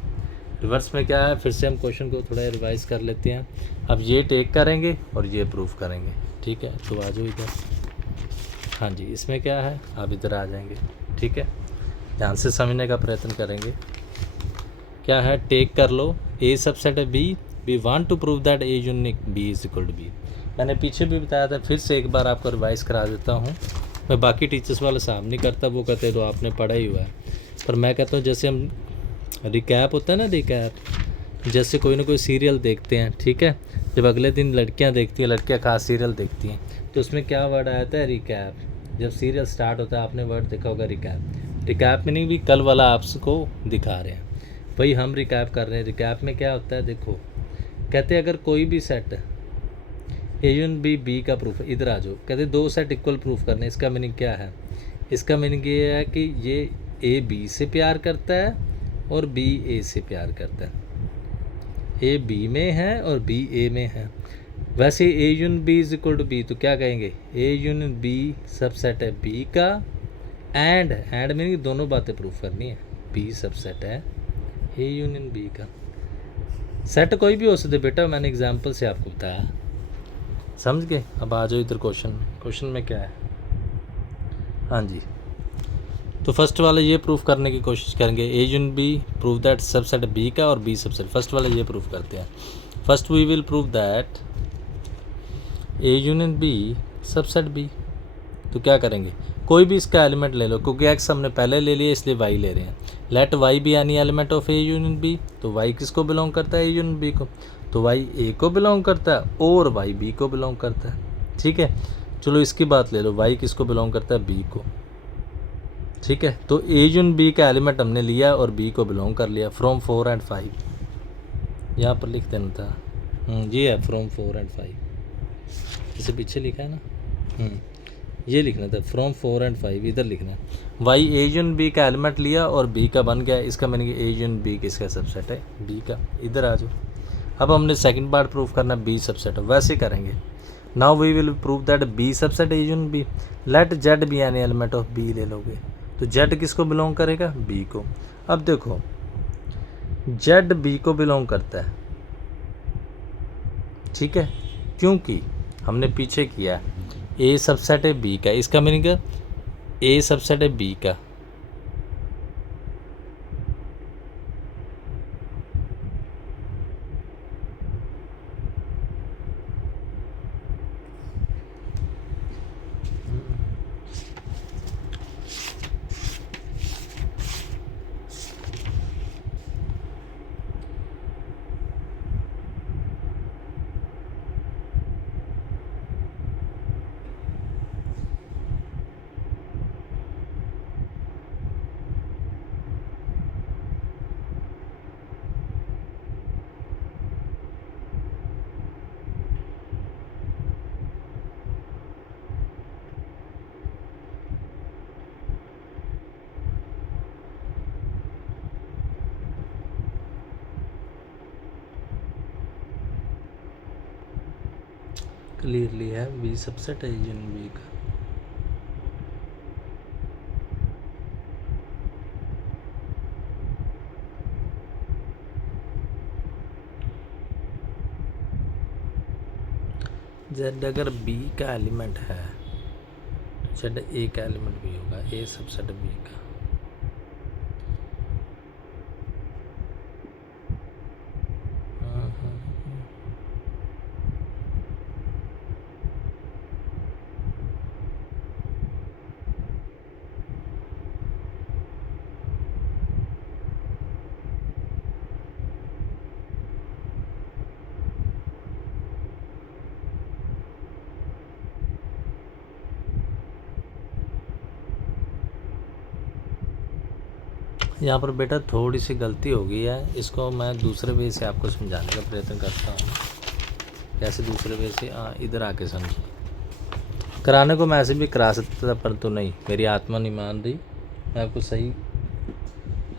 रिवर्स में क्या है, फिर से हम क्वेश्चन को थोड़ा रिवाइज कर लेते हैं। अब ये टेक करेंगे और ये प्रूफ करेंगे, ठीक है। तो आ जाओ इधर, हाँ जी, इसमें क्या है, आप इधर आ जाएंगे, ठीक है। ध्यान से समझने का प्रयत्न करेंगे। क्या है, टेक कर लो, ए सबसेट है B, we want to prove that A union B is equal to B. मैंने पीछे भी बताया था, फिर से एक बार आपको रिवाइज करा देता हूँ। मैं बाकी टीचर्स वाला हिसाब नहीं करता, वो कहते तो आपने पढ़ा ही हुआ है, पर मैं कहता हूँ जैसे हम रिकैप होता है ना, रिकैप, जैसे कोई ना कोई सीरियल देखते हैं, ठीक है, जब अगले दिन लड़कियां देखती हैं, लड़कियां खास सीरियल देखती हैं, तो उसमें क्या वर्ड आता है, रिकैप। जब सीरियल स्टार्ट होता है आपने वर्ड देखा होगा रिकैप। रिकैप में नहीं भी कल वाला आपको दिखा रहे हैं, वही हम रिकैप कर रहे हैं। रिकैप में क्या होता है देखो, कहते हैं अगर कोई भी सेट ए यून बी बी का प्रूफ, इधर आ जाओ, कहते दो सेट इक्वल प्रूफ करने। इसका मीनिंग क्या है, इसका मीनिंग ये है कि ये ए बी से प्यार करता है और बी ए से प्यार करता है। ए बी में है और बी ए में है। वैसे A union B is equal to B, तो क्या कहेंगे, ए यून बी सबसेट है बी का, एंड मीनिंग दोनों बातें प्रूफ करनी है। बी सबसेट है ए यूनियन बी का। सेट कोई भी हो सकते बेटा, मैंने एग्जांपल से आपको बताया, समझ गए। अब आ जाओ इधर क्वेश्चन में। क्वेश्चन में क्या है, हाँ जी, तो फर्स्ट वाला ये प्रूफ करने की कोशिश करेंगे, A union B prove that subset B का और बी सबसेट। फर्स्ट वाला ये प्रूफ करते हैं। First we will prove that A union B subset B. तो क्या करेंगे, कोई भी इसका एलिमेंट ले लो, क्योंकि एक्स हमने पहले ले लिया इसलिए वाई ले रहे हैं। Let Y be any element of A union B. तो वाई किसको बिलोंग करता है, ए यूनियन बी को। तो वाई ए को बिलोंग करता है और वाई बी को बिलोंग करता है, ठीक है। चलो इसकी बात ले लो, वाई किसको बिलोंग करता है, बी को, ठीक है। तो ए यूनियन बी का एलिमेंट हमने लिया और बी को बिलोंग कर लिया। फ्रॉम 4 and 5 यहाँ पर लिख देना था, ये है फ्रॉम 4 and 5, इसे पीछे लिखा है ना, ये लिखना था फ्रॉम 4 and 5, इधर लिखना है। वाई ए यूनियन बी का एलिमेंट लिया और बी का बन गया, इसका मैंने ए यूनियन बी किसका सबसेट है, बी का। इधर आ जाओ, अब हमने सेकंड पार्ट प्रूफ करना, बी सबसेट है, वैसे करेंगे। Now we will prove that B subset A union B. Let Z be an element of B ले लोगे, तो जेड किसको बिलोंग करेगा, बी को। अब देखो जेड बी को बिलोंग करता है, ठीक है, क्योंकि हमने पीछे किया ए सबसेट है बी का, इसका मीनिंग है ए सबसेट है बी का। क्लियरली है, बी सबसेट है यूनियन बी का। जेड अगर बी का एलिमेंट है, जेड ए का एलिमेंट भी होगा, ए सबसेट बी का। यहाँ पर बेटा थोड़ी सी गलती हो गई है, इसको मैं दूसरे वे से आपको समझाने का प्रयत्न करता हूँ। कैसे दूसरे वे से, इधर आके समझिए। कराने को मैं ऐसे भी करा सकता था, परंतु नहीं, मेरी आत्मा नहीं मान रही। मैं आपको सही,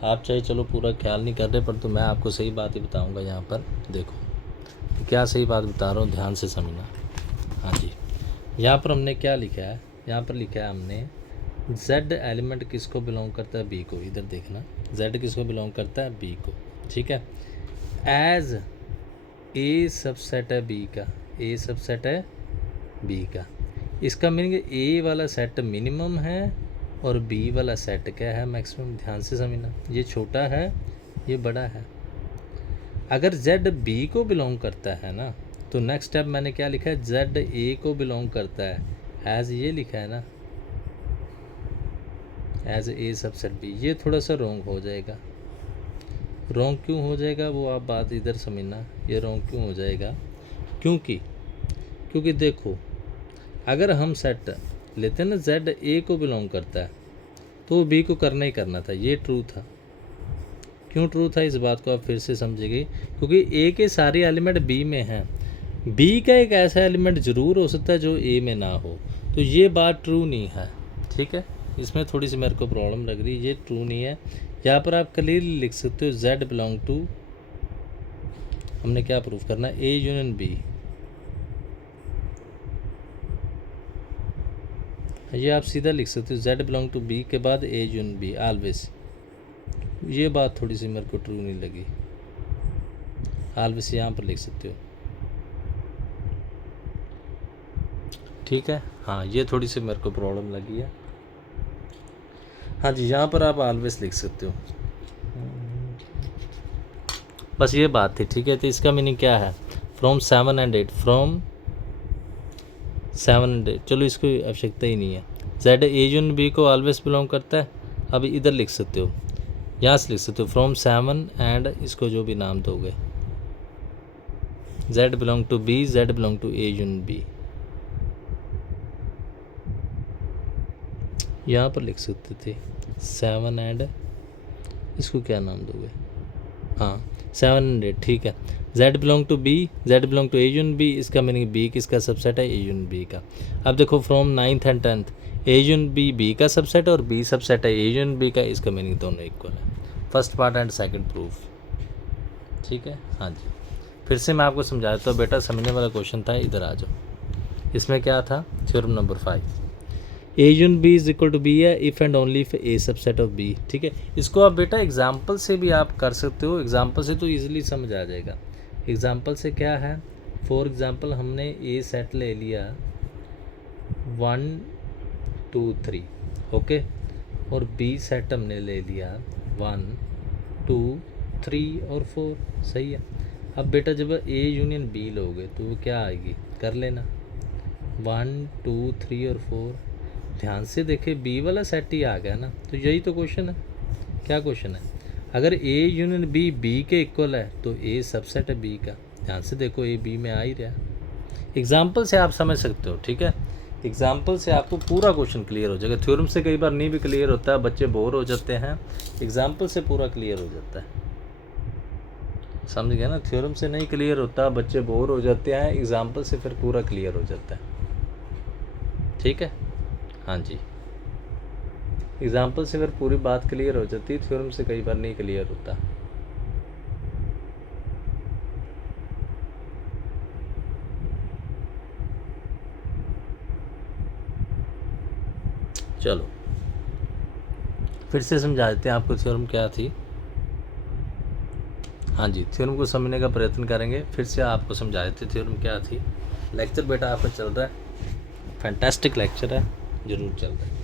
आप चाहे चलो पूरा ख्याल नहीं कर रहे, परंतु मैं आपको सही बात ही बताऊँगा। यहाँ पर देखो क्या सही बात बता रहा हूँ, ध्यान से समझना। हाँ जी, यहाँ पर हमने क्या लिखा है, यहाँ पर लिखा है हमने z एलिमेंट किसको बिलोंग करता है, बी को। इधर देखना, z किसको बिलोंग करता है, बी को, ठीक है। एज ए सबसेट है बी का, ए सबसेट है बी का। इसका मीनिंग ए वाला सेट मिनिमम है और बी वाला सेट क्या है, मैक्सिमम। ध्यान से समझना, ये छोटा है ये बड़ा है। अगर z b को बिलोंग करता है ना, तो नेक्स्ट स्टेप मैंने क्या लिखा है, z a को बिलोंग करता है, एज ये लिखा है ना, एज ए सबसेट बी। ये थोड़ा सा रॉन्ग हो जाएगा। रॉन्ग क्यों हो जाएगा वो आप बात इधर समझना, ये रॉन्ग क्यों हो जाएगा, क्योंकि देखो, अगर हम सेट लेते हैं ना z a को बिलोंग करता है, तो b को करना ही करना था, ये ट्रू था। क्यों ट्रू था इस बात को आप फिर से समझेंगे, क्योंकि a के सारे एलिमेंट b में हैं, b का एक ऐसा एलिमेंट ज़रूर हो सकता है जो a में ना हो, तो ये बात ट्रू नहीं है। ठीक है, इसमें थोड़ी सी मेरे को प्रॉब्लम लग रही है, ये ट्रू नहीं है। यहाँ पर आप क्लियरली लिख सकते हो z बिलोंग टू, हमने क्या प्रूफ करना है, a यूनियन b। ये आप सीधा लिख सकते हो z बिलोंग टू b के बाद a यूनियन b ऑलवेज। ये बात थोड़ी सी मेरे को ट्रू नहीं लगी, ऑलवेज यहाँ पर लिख सकते हो। ठीक है, हाँ ये थोड़ी सी मेरे को प्रॉब्लम लगी है। हाँ जी, यहाँ पर आप ऑलवेज लिख सकते हो, बस ये बात थी। ठीक है, तो इसका मीनिंग क्या है, फ्रॉम 7 and 8, फ्रॉम 7 and 8, चलो इसकी आवश्यकता ही नहीं है। z a यूनियन b को ऑलवेज बिलोंग करता है। अब इधर लिख सकते हो, यहाँ से लिख सकते हो फ्रॉम 7 and इसको जो भी नाम दोगे, z belong to b, z belong to a union b, यहाँ पर लिख सकते थे 7 and इसको क्या नाम दोगे, हाँ 7 and 8। ठीक है, z belong to b, z belong to a union b, इसका मीनिंग b किसका सबसेट है, a यूनियन b का। अब देखो from 9th and 10th, a union b का सबसेट और b सबसेट है a यूनियन b का, इसका मीनिंग दोनों इक्वल है। First part and second proof. ठीक है, हाँ जी, फिर से मैं आपको समझा देता हूँ बेटा, समझने वाला क्वेश्चन था, इधर आ जाओ। इसमें क्या था, theorem number 5, a union b is equal to b है if and only if a subset of b। ठीक है, इसको आप बेटा एग्जाम्पल से भी आप कर सकते हो, एग्जाम्पल से तो ईजिली समझ आ जाएगा। एग्जाम्पल से क्या है, फॉर एग्जाम्पल हमने a सेट ले लिया 1 2 3, ओके, और b सेट हमने ले लिया 1 2 3 और 4, सही है। अब बेटा जब a यूनियन b लोगे तो वो क्या आएगी, कर लेना 1 2 3 और 4। ध्यान से देखे b वाला सेट ही आ गया ना, तो यही तो क्वेश्चन है। क्या क्वेश्चन है, अगर a यूनियन b के इक्वल है तो a सबसेट है b का। ध्यान से देखो a b में आ ही रहा। एग्जाम्पल से आप समझ सकते हो। ठीक है, एग्जाम्पल से आपको पूरा क्वेश्चन क्लियर हो जाएगा। थ्योरम से कई बार नहीं भी क्लियर होता है, बच्चे बोर हो जाते हैं, एग्जाम्पल से पूरा क्लियर हो जाता है। समझ गया ना, थ्योरम से नहीं क्लियर होता, बच्चे बोर हो जाते हैं, एग्जाम्पल से फिर पूरा क्लियर हो जाता है। ठीक है, हाँ जी, एग्जाम्पल से फिर पूरी बात क्लियर हो जाती है, थ्योरम से कई बार नहीं क्लियर होता। चलो फिर से समझा देते हैं आपको थ्योरम क्या थी। हाँ जी, थ्योरम को समझने का प्रयत्न करेंगे, फिर से आपको समझा देते थ्योरम क्या थी। लेक्चर बेटा आपका चल रहा है, फैंटास्टिक लेक्चर है, ज़रूर चल रहा है।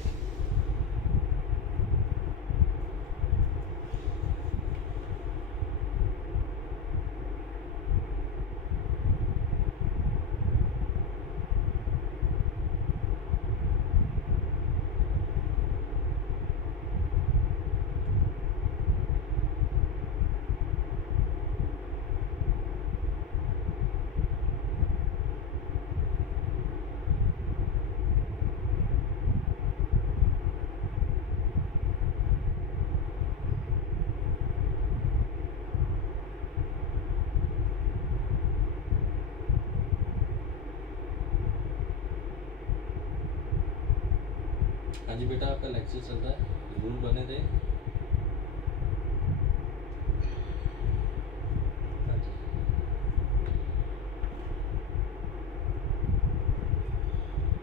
हाँ जी बेटा, आपका लेक्चर चल रहा है, जरूर बने रहे। हाँ जी,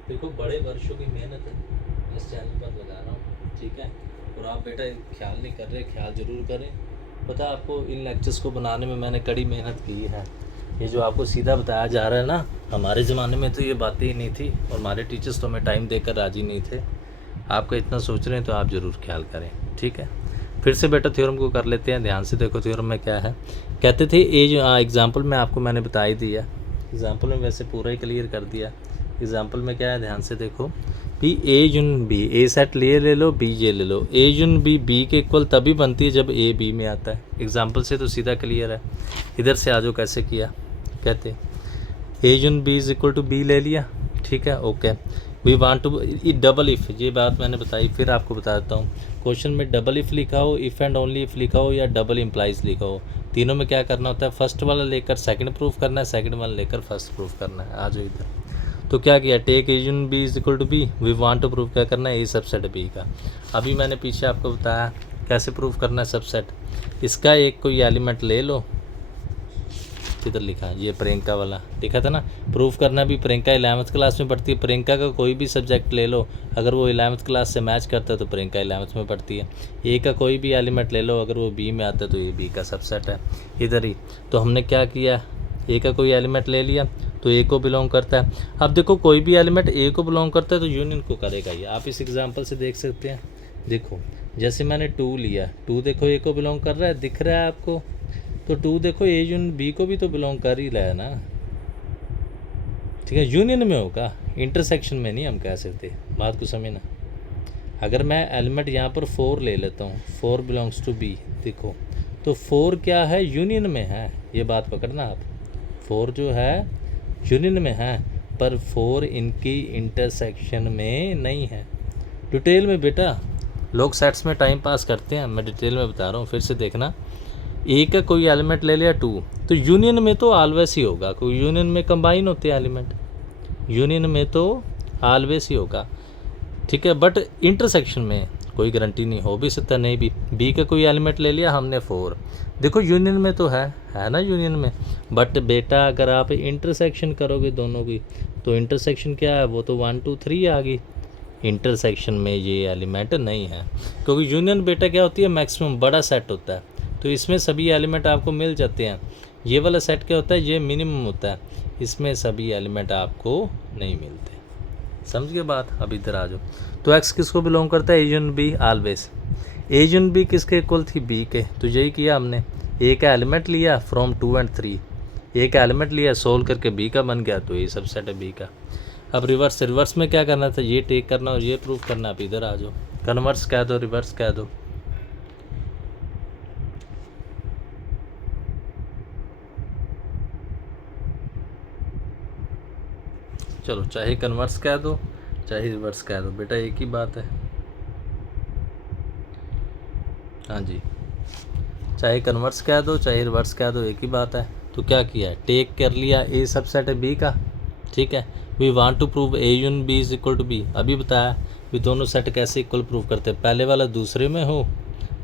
देखो बड़े वर्षों की मेहनत है इस चैनल पर लगा रहा हूँ। ठीक है, और आप बेटा ख्याल नहीं कर रहे, ख्याल ज़रूर करें। पता है आपको, इन लेक्चर्स को बनाने में मैंने कड़ी मेहनत की है। ये जो आपको सीधा बताया जा रहा है ना, हमारे ज़माने में तो ये बातें ही नहीं थी, और हमारे टीचर्स तो हमें टाइम देकर राज़ी नहीं थे। आपका इतना सोच रहे हैं तो आप ज़रूर ख्याल करें। ठीक है, फिर से बेटा थ्योरम को कर लेते हैं, ध्यान से देखो थ्योरम में क्या है। कहते थे ए जो एग्जाम्पल में आपको मैंने बता ही दिया, एग्जाम्पल में वैसे पूरा ही क्लियर कर दिया। एग्जाम्पल में क्या है, ध्यान से देखो भी ए जुन बी, ए सेट ले लो, बी जे ले लो। ए जुन बी बी के इक्वल तभी बनती है जब ए बी में आता है। एग्जाम्पल से तो सीधा क्लियर है। इधर से आ जाओ कैसे किया, कहते A union B is equal to B ले लिया, ठीक है, okay. We want to double if, ये बात मैंने बताई, फिर आपको बता देता हूँ। क्वेश्चन में डबल इफ़ लिखा हो, इफ़ एंड ओनली इफ़ लिखा हो, या डबल इम्प्लाइज लिखा हो, तीनों में क्या करना होता है, फर्स्ट वाला लेकर सेकंड प्रूफ करना है, सेकंड वाला लेकर फर्स्ट प्रूफ करना है। आ जाओ इधर। तो क्या किया, take A union B is equal to B, we want to proof क्या करना है, ए सबसेट बी का। अभी मैंने पीछे आपको बताया कैसे प्रूफ करना है सबसेट। इसका एक कोई एलिमेंट ले लो, किधर लिखा, ये प्रियंका वाला लिखा था ना, प्रूफ करना भी प्रियंका 11th क्लास में पढ़ती है। प्रियंका का कोई भी सब्जेक्ट ले लो, अगर वो 11th क्लास से मैच करता है तो प्रियंका 11th में पढ़ती है। ए का कोई भी एलिमेंट ले लो, अगर वो बी में आता है तो ये बी का सबसेट है। इधर ही तो हमने क्या किया, ए का कोई एलिमेंट ले लिया तो ए को बिलोंग करता है। अब देखो कोई भी एलिमेंट ए को बिलोंग करता है तो यूनियन को करेगा ये, आप इस एग्जाम्पल से देख सकते हैं। देखो जैसे मैंने 2 लिया, 2 देखो ए को बिलोंग कर रहा है, दिख रहा है आपको, तो 2 देखो ए यूनियन बी को भी तो बिलोंग कर ही रहा है ना, ठीक है। यूनियन में होगा, इंटरसेक्शन में नहीं हम कह सकते, बात को समझना। अगर मैं एलिमेंट यहाँ पर 4 ले लेता हूँ, 4 बिलोंग्स टू बी, देखो तो 4 क्या है, यूनियन में है, ये बात पकड़ना आप। 4 जो है यूनियन में है, पर 4 इनकी इंटरसेक्शन में नहीं है। डिटेल में बेटा लोग सेट्स में टाइम पास करते हैं, मैं डिटेल में बता रहा हूँ, फिर से देखना। ए का कोई एलिमेंट ले लिया 2, तो यूनियन में तो ऑलवेज ही होगा, कोई यूनियन में कंबाइन होते हैं एलिमेंट, यूनियन में तो ऑलवेज ही होगा, ठीक है। बट इंटरसेक्शन में कोई गारंटी नहीं, हो भी सकता नहीं भी। बी का कोई एलिमेंट ले लिया हमने 4, देखो यूनियन में तो है ना यूनियन में, बट बेटा अगर आप इंटरसेक्शन करोगे दोनों की, तो इंटरसेक्शन क्या है, वो तो 1 2 3 आ गई। इंटरसेक्शन में ये एलिमेंट नहीं है, क्योंकि यूनियन बेटा क्या होती है, मैक्सिमम बड़ा सेट होता है, तो इसमें सभी एलिमेंट आपको मिल जाते हैं। ये वाला सेट क्या होता है, ये मिनिमम होता है, इसमें सभी एलिमेंट आपको नहीं मिलते। समझ गए बात। अब इधर आ जाओ, तो एक्स किसको बिलोंग करता है, A union B always. A union B किसके इक्वल थी, बी के, तो यही किया हमने। ए का एलिमेंट लिया फ्रॉम 2 and 3, ए का एलिमेंट लिया सोल्व करके बी का बन गया, तो ये सबसेट है बी का। अब रिवर्स में क्या करना था, ये टेक करना और ये प्रूफ करना। अब इधर आ जाओ, कन्वर्स कह दो, रिवर्स कह दो। चलो चाहे कन्वर्स कह दो चाहे रिवर्स कह दो, बेटा एक ही बात है। हाँ जी, चाहे कन्वर्स कह दो चाहे रिवर्स कह दो, एक ही बात है। तो क्या किया, टेक कर लिया ए सबसेट है बी का, ठीक है। We want to prove A union B is equal to B, अभी बताया भी दोनों सेट कैसे इक्वल प्रूव करते हैं, पहले वाला दूसरे में हो,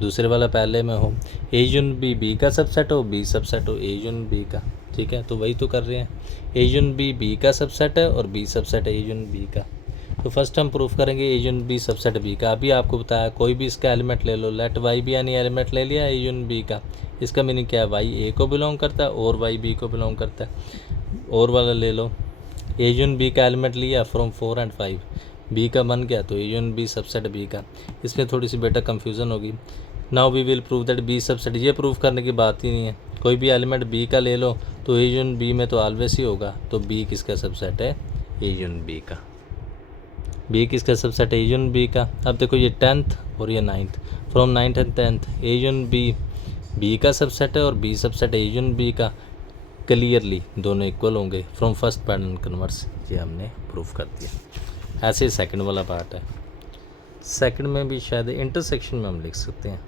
दूसरे वाला पहले में हो, ए यूनियन बी बी का सबसेट हो, बी सबसेट हो ए यूनियन बी का, ठीक है। तो वही तो कर रहे हैं, ए यूनियन बी बी का सबसेट है और बी सबसेट है ए यूनियन बी का। तो फर्स्ट हम प्रूफ करेंगे A union B subset B का। अभी आपको बताया कोई भी इसका एलिमेंट ले लो, लेट वाई बी यानी एलिमेंट ले लिया ए यूनियन बी का, इसका मीनिंग क्या है, वाई ए को बिलोंग करता है और वाई बी को बिलोंग करता है। और वाला ले लो, ए यूनियन बी का एलिमेंट लिया फ्रॉम 4 and 5, बी का बन गया, तो A union B subset B का। इसमें थोड़ी सी बेटा कन्फ्यूज़न होगी। Now we will prove that B subset, ये प्रूव करने की बात ही नहीं है, कोई भी एलिमेंट बी का ले लो तो ए यूनियन बी में तो ऑलवेज ही होगा, तो बी किसका सबसेट है, ए यूनियन बी का। बी किसका सबसेट है, ए यूनियन बी का। अब देखो ये 10th और ये 9th, from 9th and 10th A union B B का सबसेट है और बी सबसेट है ए यूनियन बी का। क्लियरली दोनों इक्वल होंगे फ्रॉम फर्स्ट पैटर्न कन्वर्स, ये हमने प्रूफ कर दिया। ऐसे ही सेकंड वाला पार्ट है, सेकंड में भी शायद इंटरसेक्शन में हम लिख सकते हैं।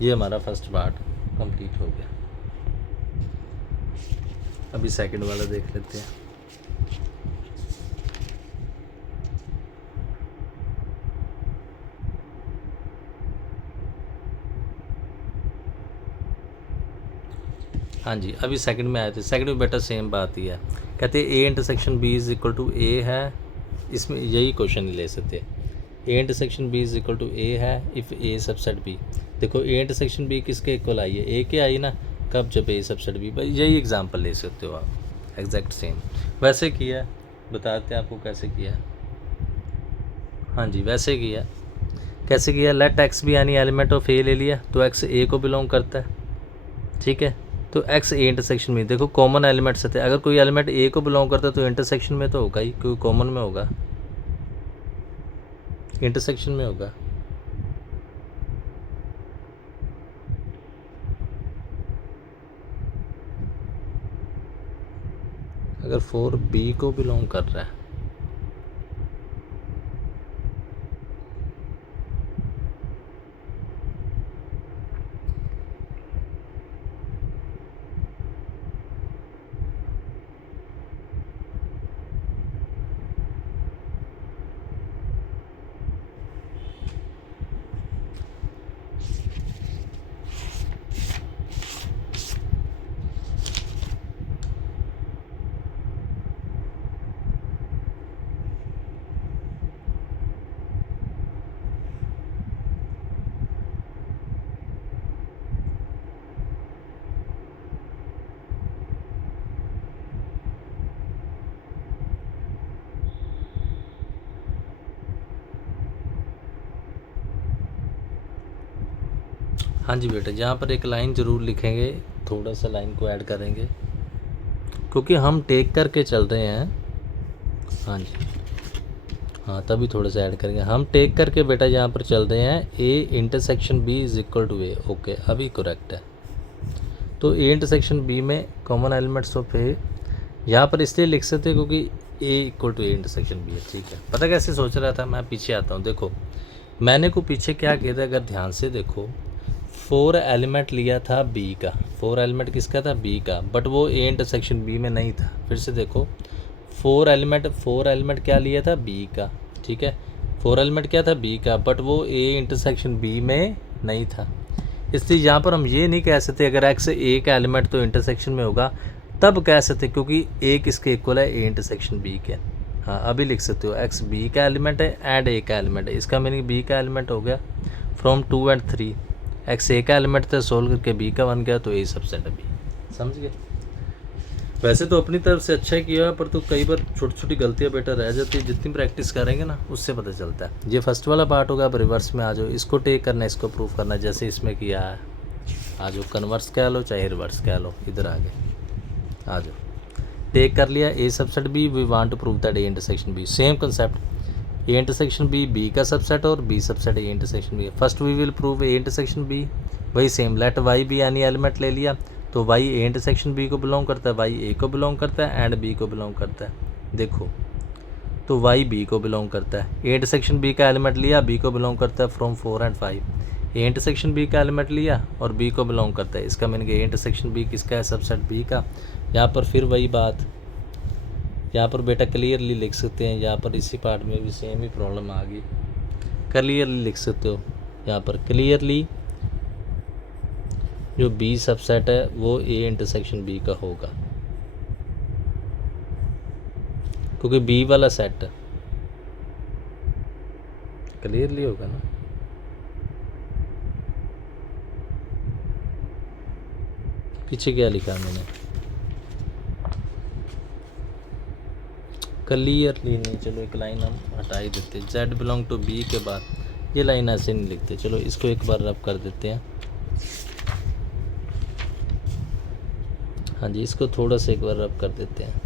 ये हमारा फर्स्ट पार्ट कंप्लीट हो गया। अभी सेकंड वाला देख लेते हैं। हाँ जी, अभी सेकंड में आए थे, सेकंड में बेटा सेम बात ही है, कहते हैं A intersection B is equal to A है, इसमें यही क्वेश्चन ही ले सकते हैं। A intersection B is equal to A है इफ़ ए सबसेट बी। देखो ए इंटरसेक्शन बी किसके इक्वल आई है, ए के आई ना, कब, जब ए सबसेट बी। भाई यही एग्जांपल ले सकते हो आप, एग्जैक्ट सेम वैसे किया, बताते हैं आपको कैसे किया। हाँ जी वैसे किया, कैसे किया, लेट एक्स भी यानी एलिमेंट ऑफ ए ले लिया, तो एक्स ए को बिलोंग करता है, ठीक है। तो एक्स ए इंटरसेक्शन में, देखो कॉमन एलिमेंट्स थे, अगर कोई एलिमेंट ए को बिलोंग करता है तो इंटरसेक्शन में तो होगा ही, क्योंकि कॉमन में होगा, इंटरसेक्शन में होगा। अगर 4 बी को बिलोंग कर रहा है, हाँ जी बेटा, जहाँ पर एक लाइन ज़रूर लिखेंगे, थोड़ा सा लाइन को ऐड करेंगे, क्योंकि हम टेक करके चल रहे हैं। हाँ जी, हाँ तभी थोड़ा सा ऐड करेंगे, हम टेक करके बेटा यहाँ पर चल रहे हैं, A intersection B is equal to A, okay अभी करेक्ट है। तो ए इंटरसेक्शन बी में कॉमन एलिमेंट्स ऑफ ए, यहाँ पर इसलिए लिख सकते हैं क्योंकि A equal to A intersection B है, ठीक है। पता कैसे सोच रहा था मैं, पीछे आता हूँ, देखो मैंने को पीछे क्या किया था, अगर ध्यान से देखो 4 एलिमेंट लिया था बी का, 4 एलिमेंट किसका था, बी का, बट वो ए इंटरसेक्शन बी में नहीं था। फिर से देखो 4 एलिमेंट क्या लिया था, बी का, ठीक है, 4 एलिमेंट क्या था, बी का, बट वो ए इंटरसेक्शन बी में नहीं था। इसलिए यहाँ पर हम ये नहीं कह सकते अगर एक्स ए का एलिमेंट तो इंटरसेक्शन में होगा, तब कह सकते क्योंकि ए किसके इक्वल है, ए इंटरसेक्शन बी के। हाँ अभी लिख सकते हो एक्स बी का एलिमेंट है एंड ए का एलिमेंट है, इसका मीनिंग बी का एलिमेंट हो गया फ्रॉम 2 and 3, एक्स ए का एलिमेंट था, सोल्व करके बी का बन गया, तो ए सबसेट है बी। समझ गए। वैसे तो अपनी तरफ से अच्छा किया है, पर तो कई बार छोटी छोटी गलतियां बेटा रह जाती है, जितनी प्रैक्टिस करेंगे ना उससे पता चलता है। ये फर्स्ट वाला पार्ट होगा, अब रिवर्स में आ जाओ, इसको टेक करना, इसको प्रूव करना, जैसे इसमें किया है। आ जाओ, कन्वर्स कह लो चाहे रिवर्स कह लो, इधर आ गए, आ जाओ, टेक कर लिया, A subset B, we want to prove that A intersection B, same concept, A intersection B, B का सबसेट और B subset A intersection B. First we will prove A intersection B, वही सेम, लेट वाई बी यानी एलिमेंट ले लिया, तो वाई ए इंटरसेक्शन बी को बिलोंग करता है, वाई ए को बिलोंग करता है एंड बी को बिलोंग करता है। देखो तो वाई बी को बिलोंग करता है, ए इंटरसेक्शन बी का एलिमेंट लिया, बी को बिलोंग करता है from 4 and 5, A intersection B का एलिमेंट लिया और बी को बिलोंग करता है, इसका मीनिंग ए इंटरसेक्शन बी किसका है, सबसेट बी का। यहाँ पर फिर वही बात, यहाँ पर बेटा क्लियरली लिख सकते हैं, यहाँ पर इसी पार्ट में भी सेम ही प्रॉब्लम आ गई, क्लियरली लिख सकते हो यहाँ पर क्लियरली, जो बी सबसेट है वो ए इंटरसेक्शन बी का होगा, क्योंकि बी वाला सेट क्लियरली होगा ना। पीछे क्या लिखा मैंने, क्लियरली नहीं, चलो एक लाइन हम हटा ही देते, जेड बिलोंग टू बी के बाद ये लाइन ऐसे नहीं लिखते, चलो इसको एक बार रब कर देते हैं। हाँ जी, इसको थोड़ा सा एक बार रब कर देते हैं।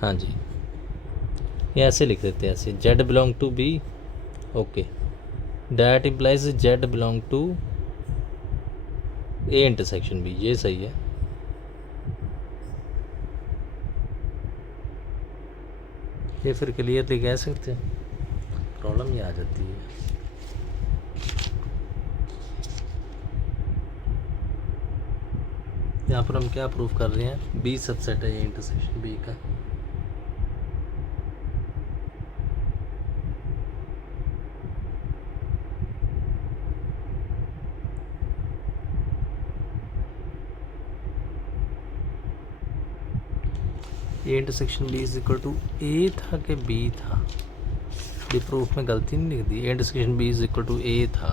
हाँ जी, ये ऐसे लिख देते हैं, ऐसे Z belong to B, okay, that implies Z belong to A intersection B, ये सही है। ये फिर क्लियरली कह सकते हैं, प्रॉब्लम ये आ जाती है। यहाँ पर हम क्या प्रूफ कर रहे हैं, बी सबसेट है ये इंटरसेक्शन बी का। A intersection B is equal to A था कि बी था, ये प्रूफ में गलती नहीं लिख दी, A intersection B is equal to A था,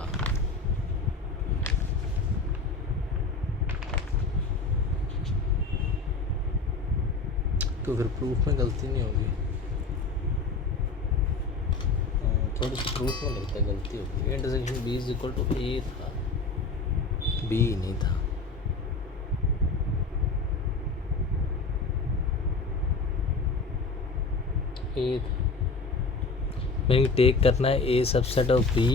तो फिर प्रूफ में गलती नहीं होगी। थोड़ी सी प्रूफ में लगता है गलती होगी। A intersection B is equal to A था, बी नहीं था। ए था। मैं टेक करना है A subset of B,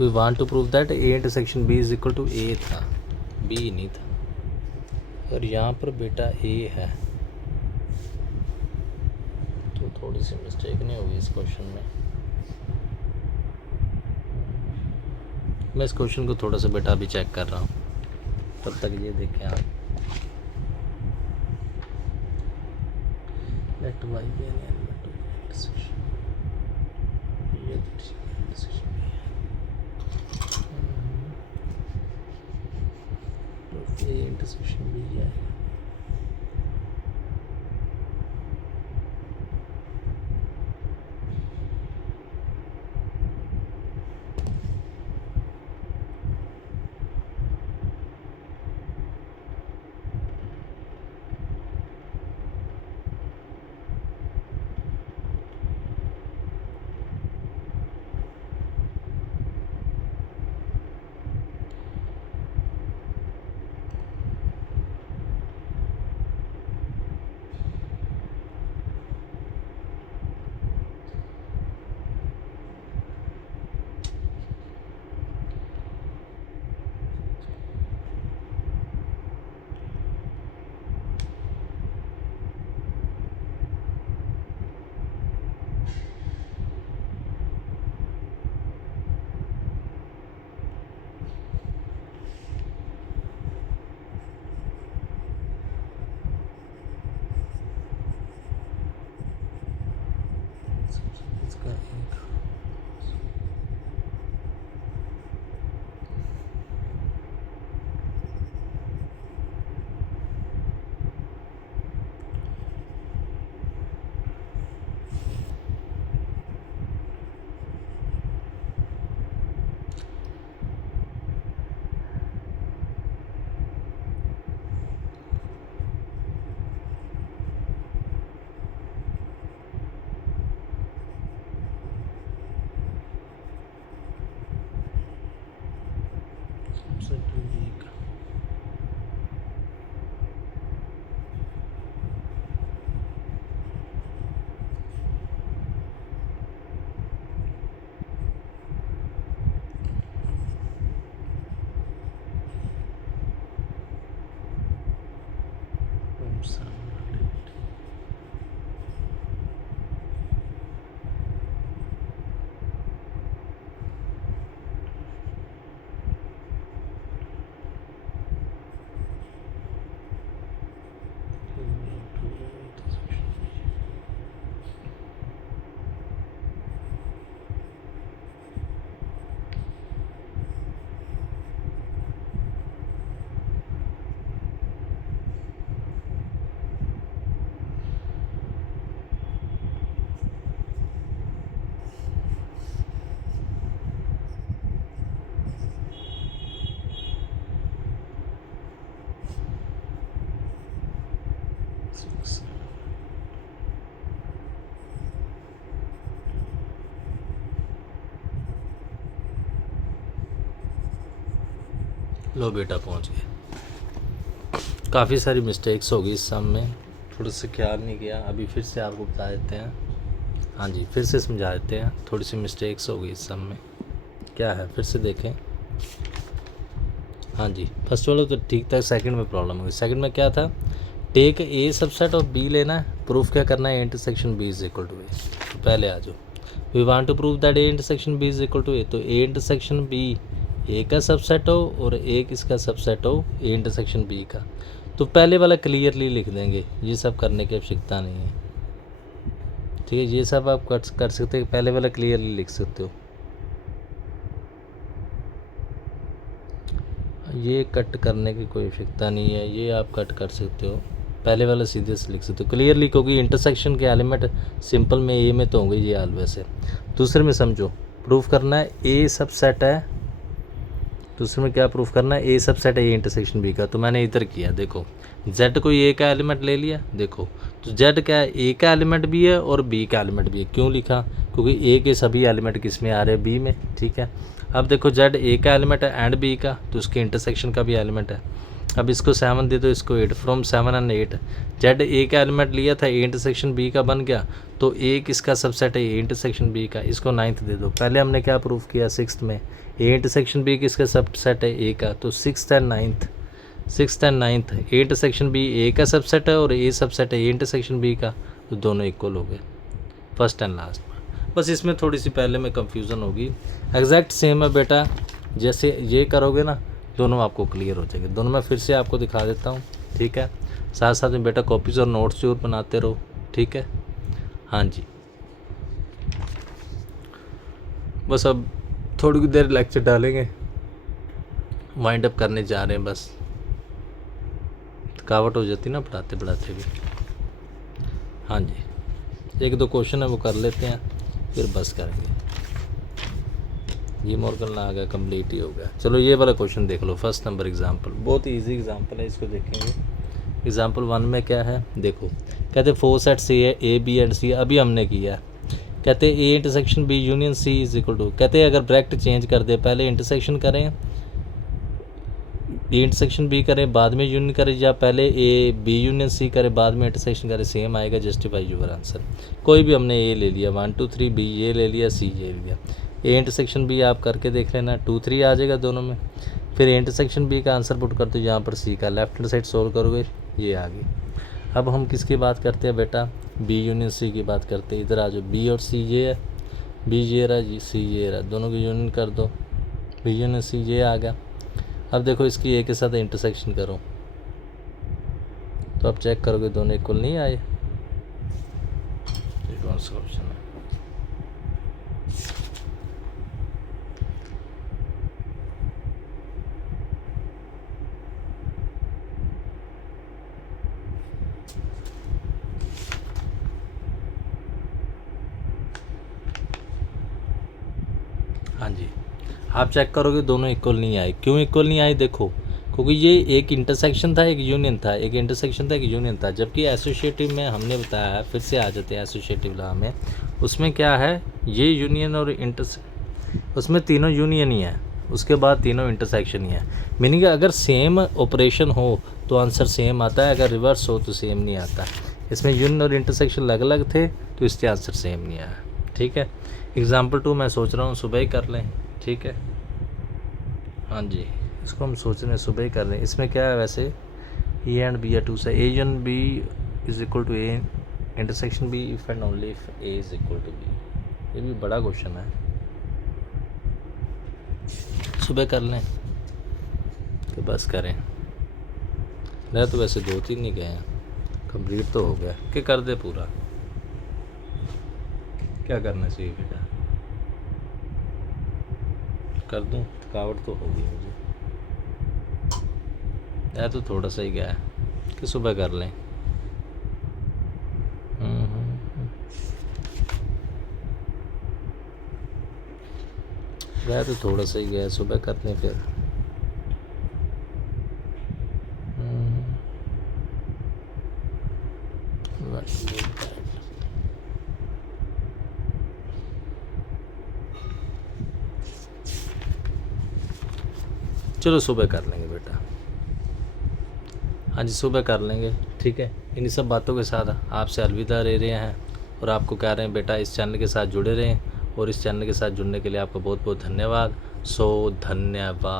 we want to prove that A intersection B is equal to A था, बी नहीं था। और यहाँ पर बेटा ए है, तो थोड़ी सी मिस्टेक नहीं होगी इस क्वेश्चन में। मैं इस क्वेश्चन को थोड़ा सा बेटा अभी चेक कर रहा हूँ, तब तक ये देखें आप। Let Y be an element of intersection, ये तो ठीक है, इंटरसेक्शन भी है, ये इंटरसेक्शन भी है। इसका एक सबसेट बी का लो बेटा पहुंच गए। काफ़ी सारी मिस्टेक्स होगी इस सम में, थोड़ा सा ख्याल नहीं किया। अभी फिर से आपको बता देते हैं, हाँ जी फिर से समझा देते हैं। थोड़ी सी मिस्टेक्स होगी इस सम में, क्या है फिर से देखें। हाँ जी फर्स्ट वाला तो ठीक था, सेकंड में प्रॉब्लम होगी। सेकंड में क्या था, take A subset of B लेना है, प्रूफ क्या करना है, intersection B is equal to A. तो पहले आ जाओ, we want to prove that A intersection B is equal to A. तो ए इंटरसेक्शन बी ए का सबसेट हो और ए किसका सबसेट हो, ए इंटरसेक्शन बी का। तो पहले वाला क्लियरली लिख देंगे, ये सब करने की आवश्यकता नहीं है। ठीक है, ये सब आप कर सकते हैं, पहले वाला क्लियरली लिख सकते हो। ये कट करने की कोई आवश्यकता नहीं है, ये आप कट कर सकते हो, पहले वाला सीधे से लिख सकते हो क्लियरली, क्योंकि इंटरसेक्शन के एलिमेंट सिंपल में ए में तो होंगे ये ऑलवेज है। दूसरे में समझो, प्रूफ करना है ए सबसेट है, दूसरे में क्या प्रूफ करना है, ए सबसेट है ए इंटरसेक्शन बी का। तो मैंने इधर किया, देखो जेड कोई ए का एलिमेंट ले लिया, देखो तो जेड क्या है, ए का एलिमेंट भी है और बी का एलिमेंट भी है। क्यों लिखा, क्योंकि ए के सभी एलिमेंट किस में आ रहे हैं, बी में। ठीक है, अब देखो जेड ए का एलिमेंट है एंड बी का, तो उसके इंटरसेक्शन का भी एलिमेंट है। अब इसको 7 दे दो, इसको 8, फ्रॉम 7 एंड 8 जेड ए का एलिमेंट लिया था, ए इंटरसेक्शन बी का बन गया, तो ए किसका सबसेट है, ए इंटरसेक्शन बी का। इसको 9th दे दो। पहले हमने क्या प्रूफ किया 6th में, ए इंटरसेक्शन बी किसका सबसेट है, ए का। तो 6th and 9th A intersection B A का सबसेट है और ए सबसेट है ए इंटरसेक्शन बी का, तो दोनों इक्वल हो गए फर्स्ट एंड लास्ट में। बस इसमें थोड़ी सी पहले में कंफ्यूजन होगी, एग्जैक्ट सेम है बेटा। जैसे ये करोगे ना, दोनों आपको क्लियर हो जाएंगे। दोनों मैं फिर से आपको दिखा देता हूँ। ठीक है, साथ साथ में बेटा कॉपीज़ और नोट्स जरूर बनाते रहो। ठीक है, हाँ जी। बस अब थोड़ी देर लेक्चर डालेंगे, वाइंड अप करने जा रहे हैं। बस थकावट हो जाती ना पढ़ाते पढ़ाते भी। हाँ जी, 1-2 क्वेश्चन है वो कर लेते हैं, फिर बस करेंगे। जी मॉर्गन आ गया, कंप्लीट ही हो गया। चलो ये वाला क्वेश्चन देख लो, फर्स्ट नंबर एग्जांपल, बहुत ही इजी एग्जांपल है, इसको देखेंगे। एग्जांपल 1 में क्या है, देखो कहते 4 सेट सी है, ए बी एंड सी, अभी हमने किया। कहते A intersection B union C is equal to, कहते अगर ब्रैकेट चेंज कर दे, पहले इंटरसेक्शन करें, ए इंटरसेक्शन बी करें बाद में यूनियन करें, या पहले ए बी यूनियन सी करें बाद में इंटरसेक्शन करें, सेम आएगा। Justify your answer. कोई भी हमने ए ले लिया 1 2 3, बी ये ले लिया, सी ये ले लिया। ए इंटरसेक्शन बी आप करके देख लेना, 2 3 आ जाएगा दोनों में। फिर ए इंटरसेक्शन बी का आंसर पुट कर दो यहाँ पर, सी का लेफ्ट हैंड साइड सोल्व करोगे, ये आ गई। अब हम किसकी बात करते हैं बेटा, बी यूनियन सी की बात करते हैं। इधर आ जाओ, बी और सी ये है, बी ये रहा जी, सी ये रहा, दोनों की यूनियन कर दो, बी यूनियन सी ये आ गया। अब देखो इसकी ए के साथ इंटरसेक्शन करो, तो अब चेक करोगे दोनों इक्वल नहीं आए। कौन सा ऑप्शन है, हाँ जी। आप चेक करोगे दोनों इक्वल नहीं आए। क्यों इक्वल नहीं आए, देखो क्योंकि ये एक इंटरसेक्शन था, एक यूनियन था, एक इंटरसेक्शन था, एक यूनियन था। जबकि एसोसिएटिव में हमने बताया है, फिर से आ जाते हैं एसोसिएटिव लॉ में, उसमें क्या है, ये यूनियन और उसमें तीनों यूनियन ही है, उसके बाद तीनों इंटरसेक्शन ही है। मीनिंग अगर सेम ऑपरेशन हो तो आंसर सेम आता है, अगर रिवर्स हो तो सेम नहीं आता। इसमें यूनियन और इंटरसेक्शन अलग अलग थे, तो इसके आंसर सेम नहीं आया। ठीक है, एग्जाम्पल 2 मैं सोच रहा हूँ सुबह ही कर लें। ठीक है, हाँ जी, इसको हम सोच रहे हैं सुबह ही कर रहे हैं। इसमें क्या है वैसे, ए एंड बी है 2 से, A and B is equal to A intersection B if and only if A is equal to B. ये भी बड़ा क्वेश्चन है, सुबह कर लें कि बस करें। नहीं तो वैसे 2-3 ही गए हैं, कंप्लीट तो हो गया कि कर दे पूरा। क्या करना चाहिए बेटा, कर दूं, थकावट तो होगी मुझे। यह तो थोड़ा सा ही गया है कि सुबह कर लें। गया तो थोड़ा सा ही गया, सुबह कर लें फिर। चलो सुबह कर लेंगे बेटा, हाँ जी सुबह कर लेंगे। ठीक है, इन्हीं सब बातों के साथ आपसे अलविदा ले रहे हैं और आपको कह रहे हैं बेटा इस चैनल के साथ जुड़े रहें, और इस चैनल के साथ जुड़ने के लिए आपका बहुत बहुत धन्यवाद। धन्यवाद।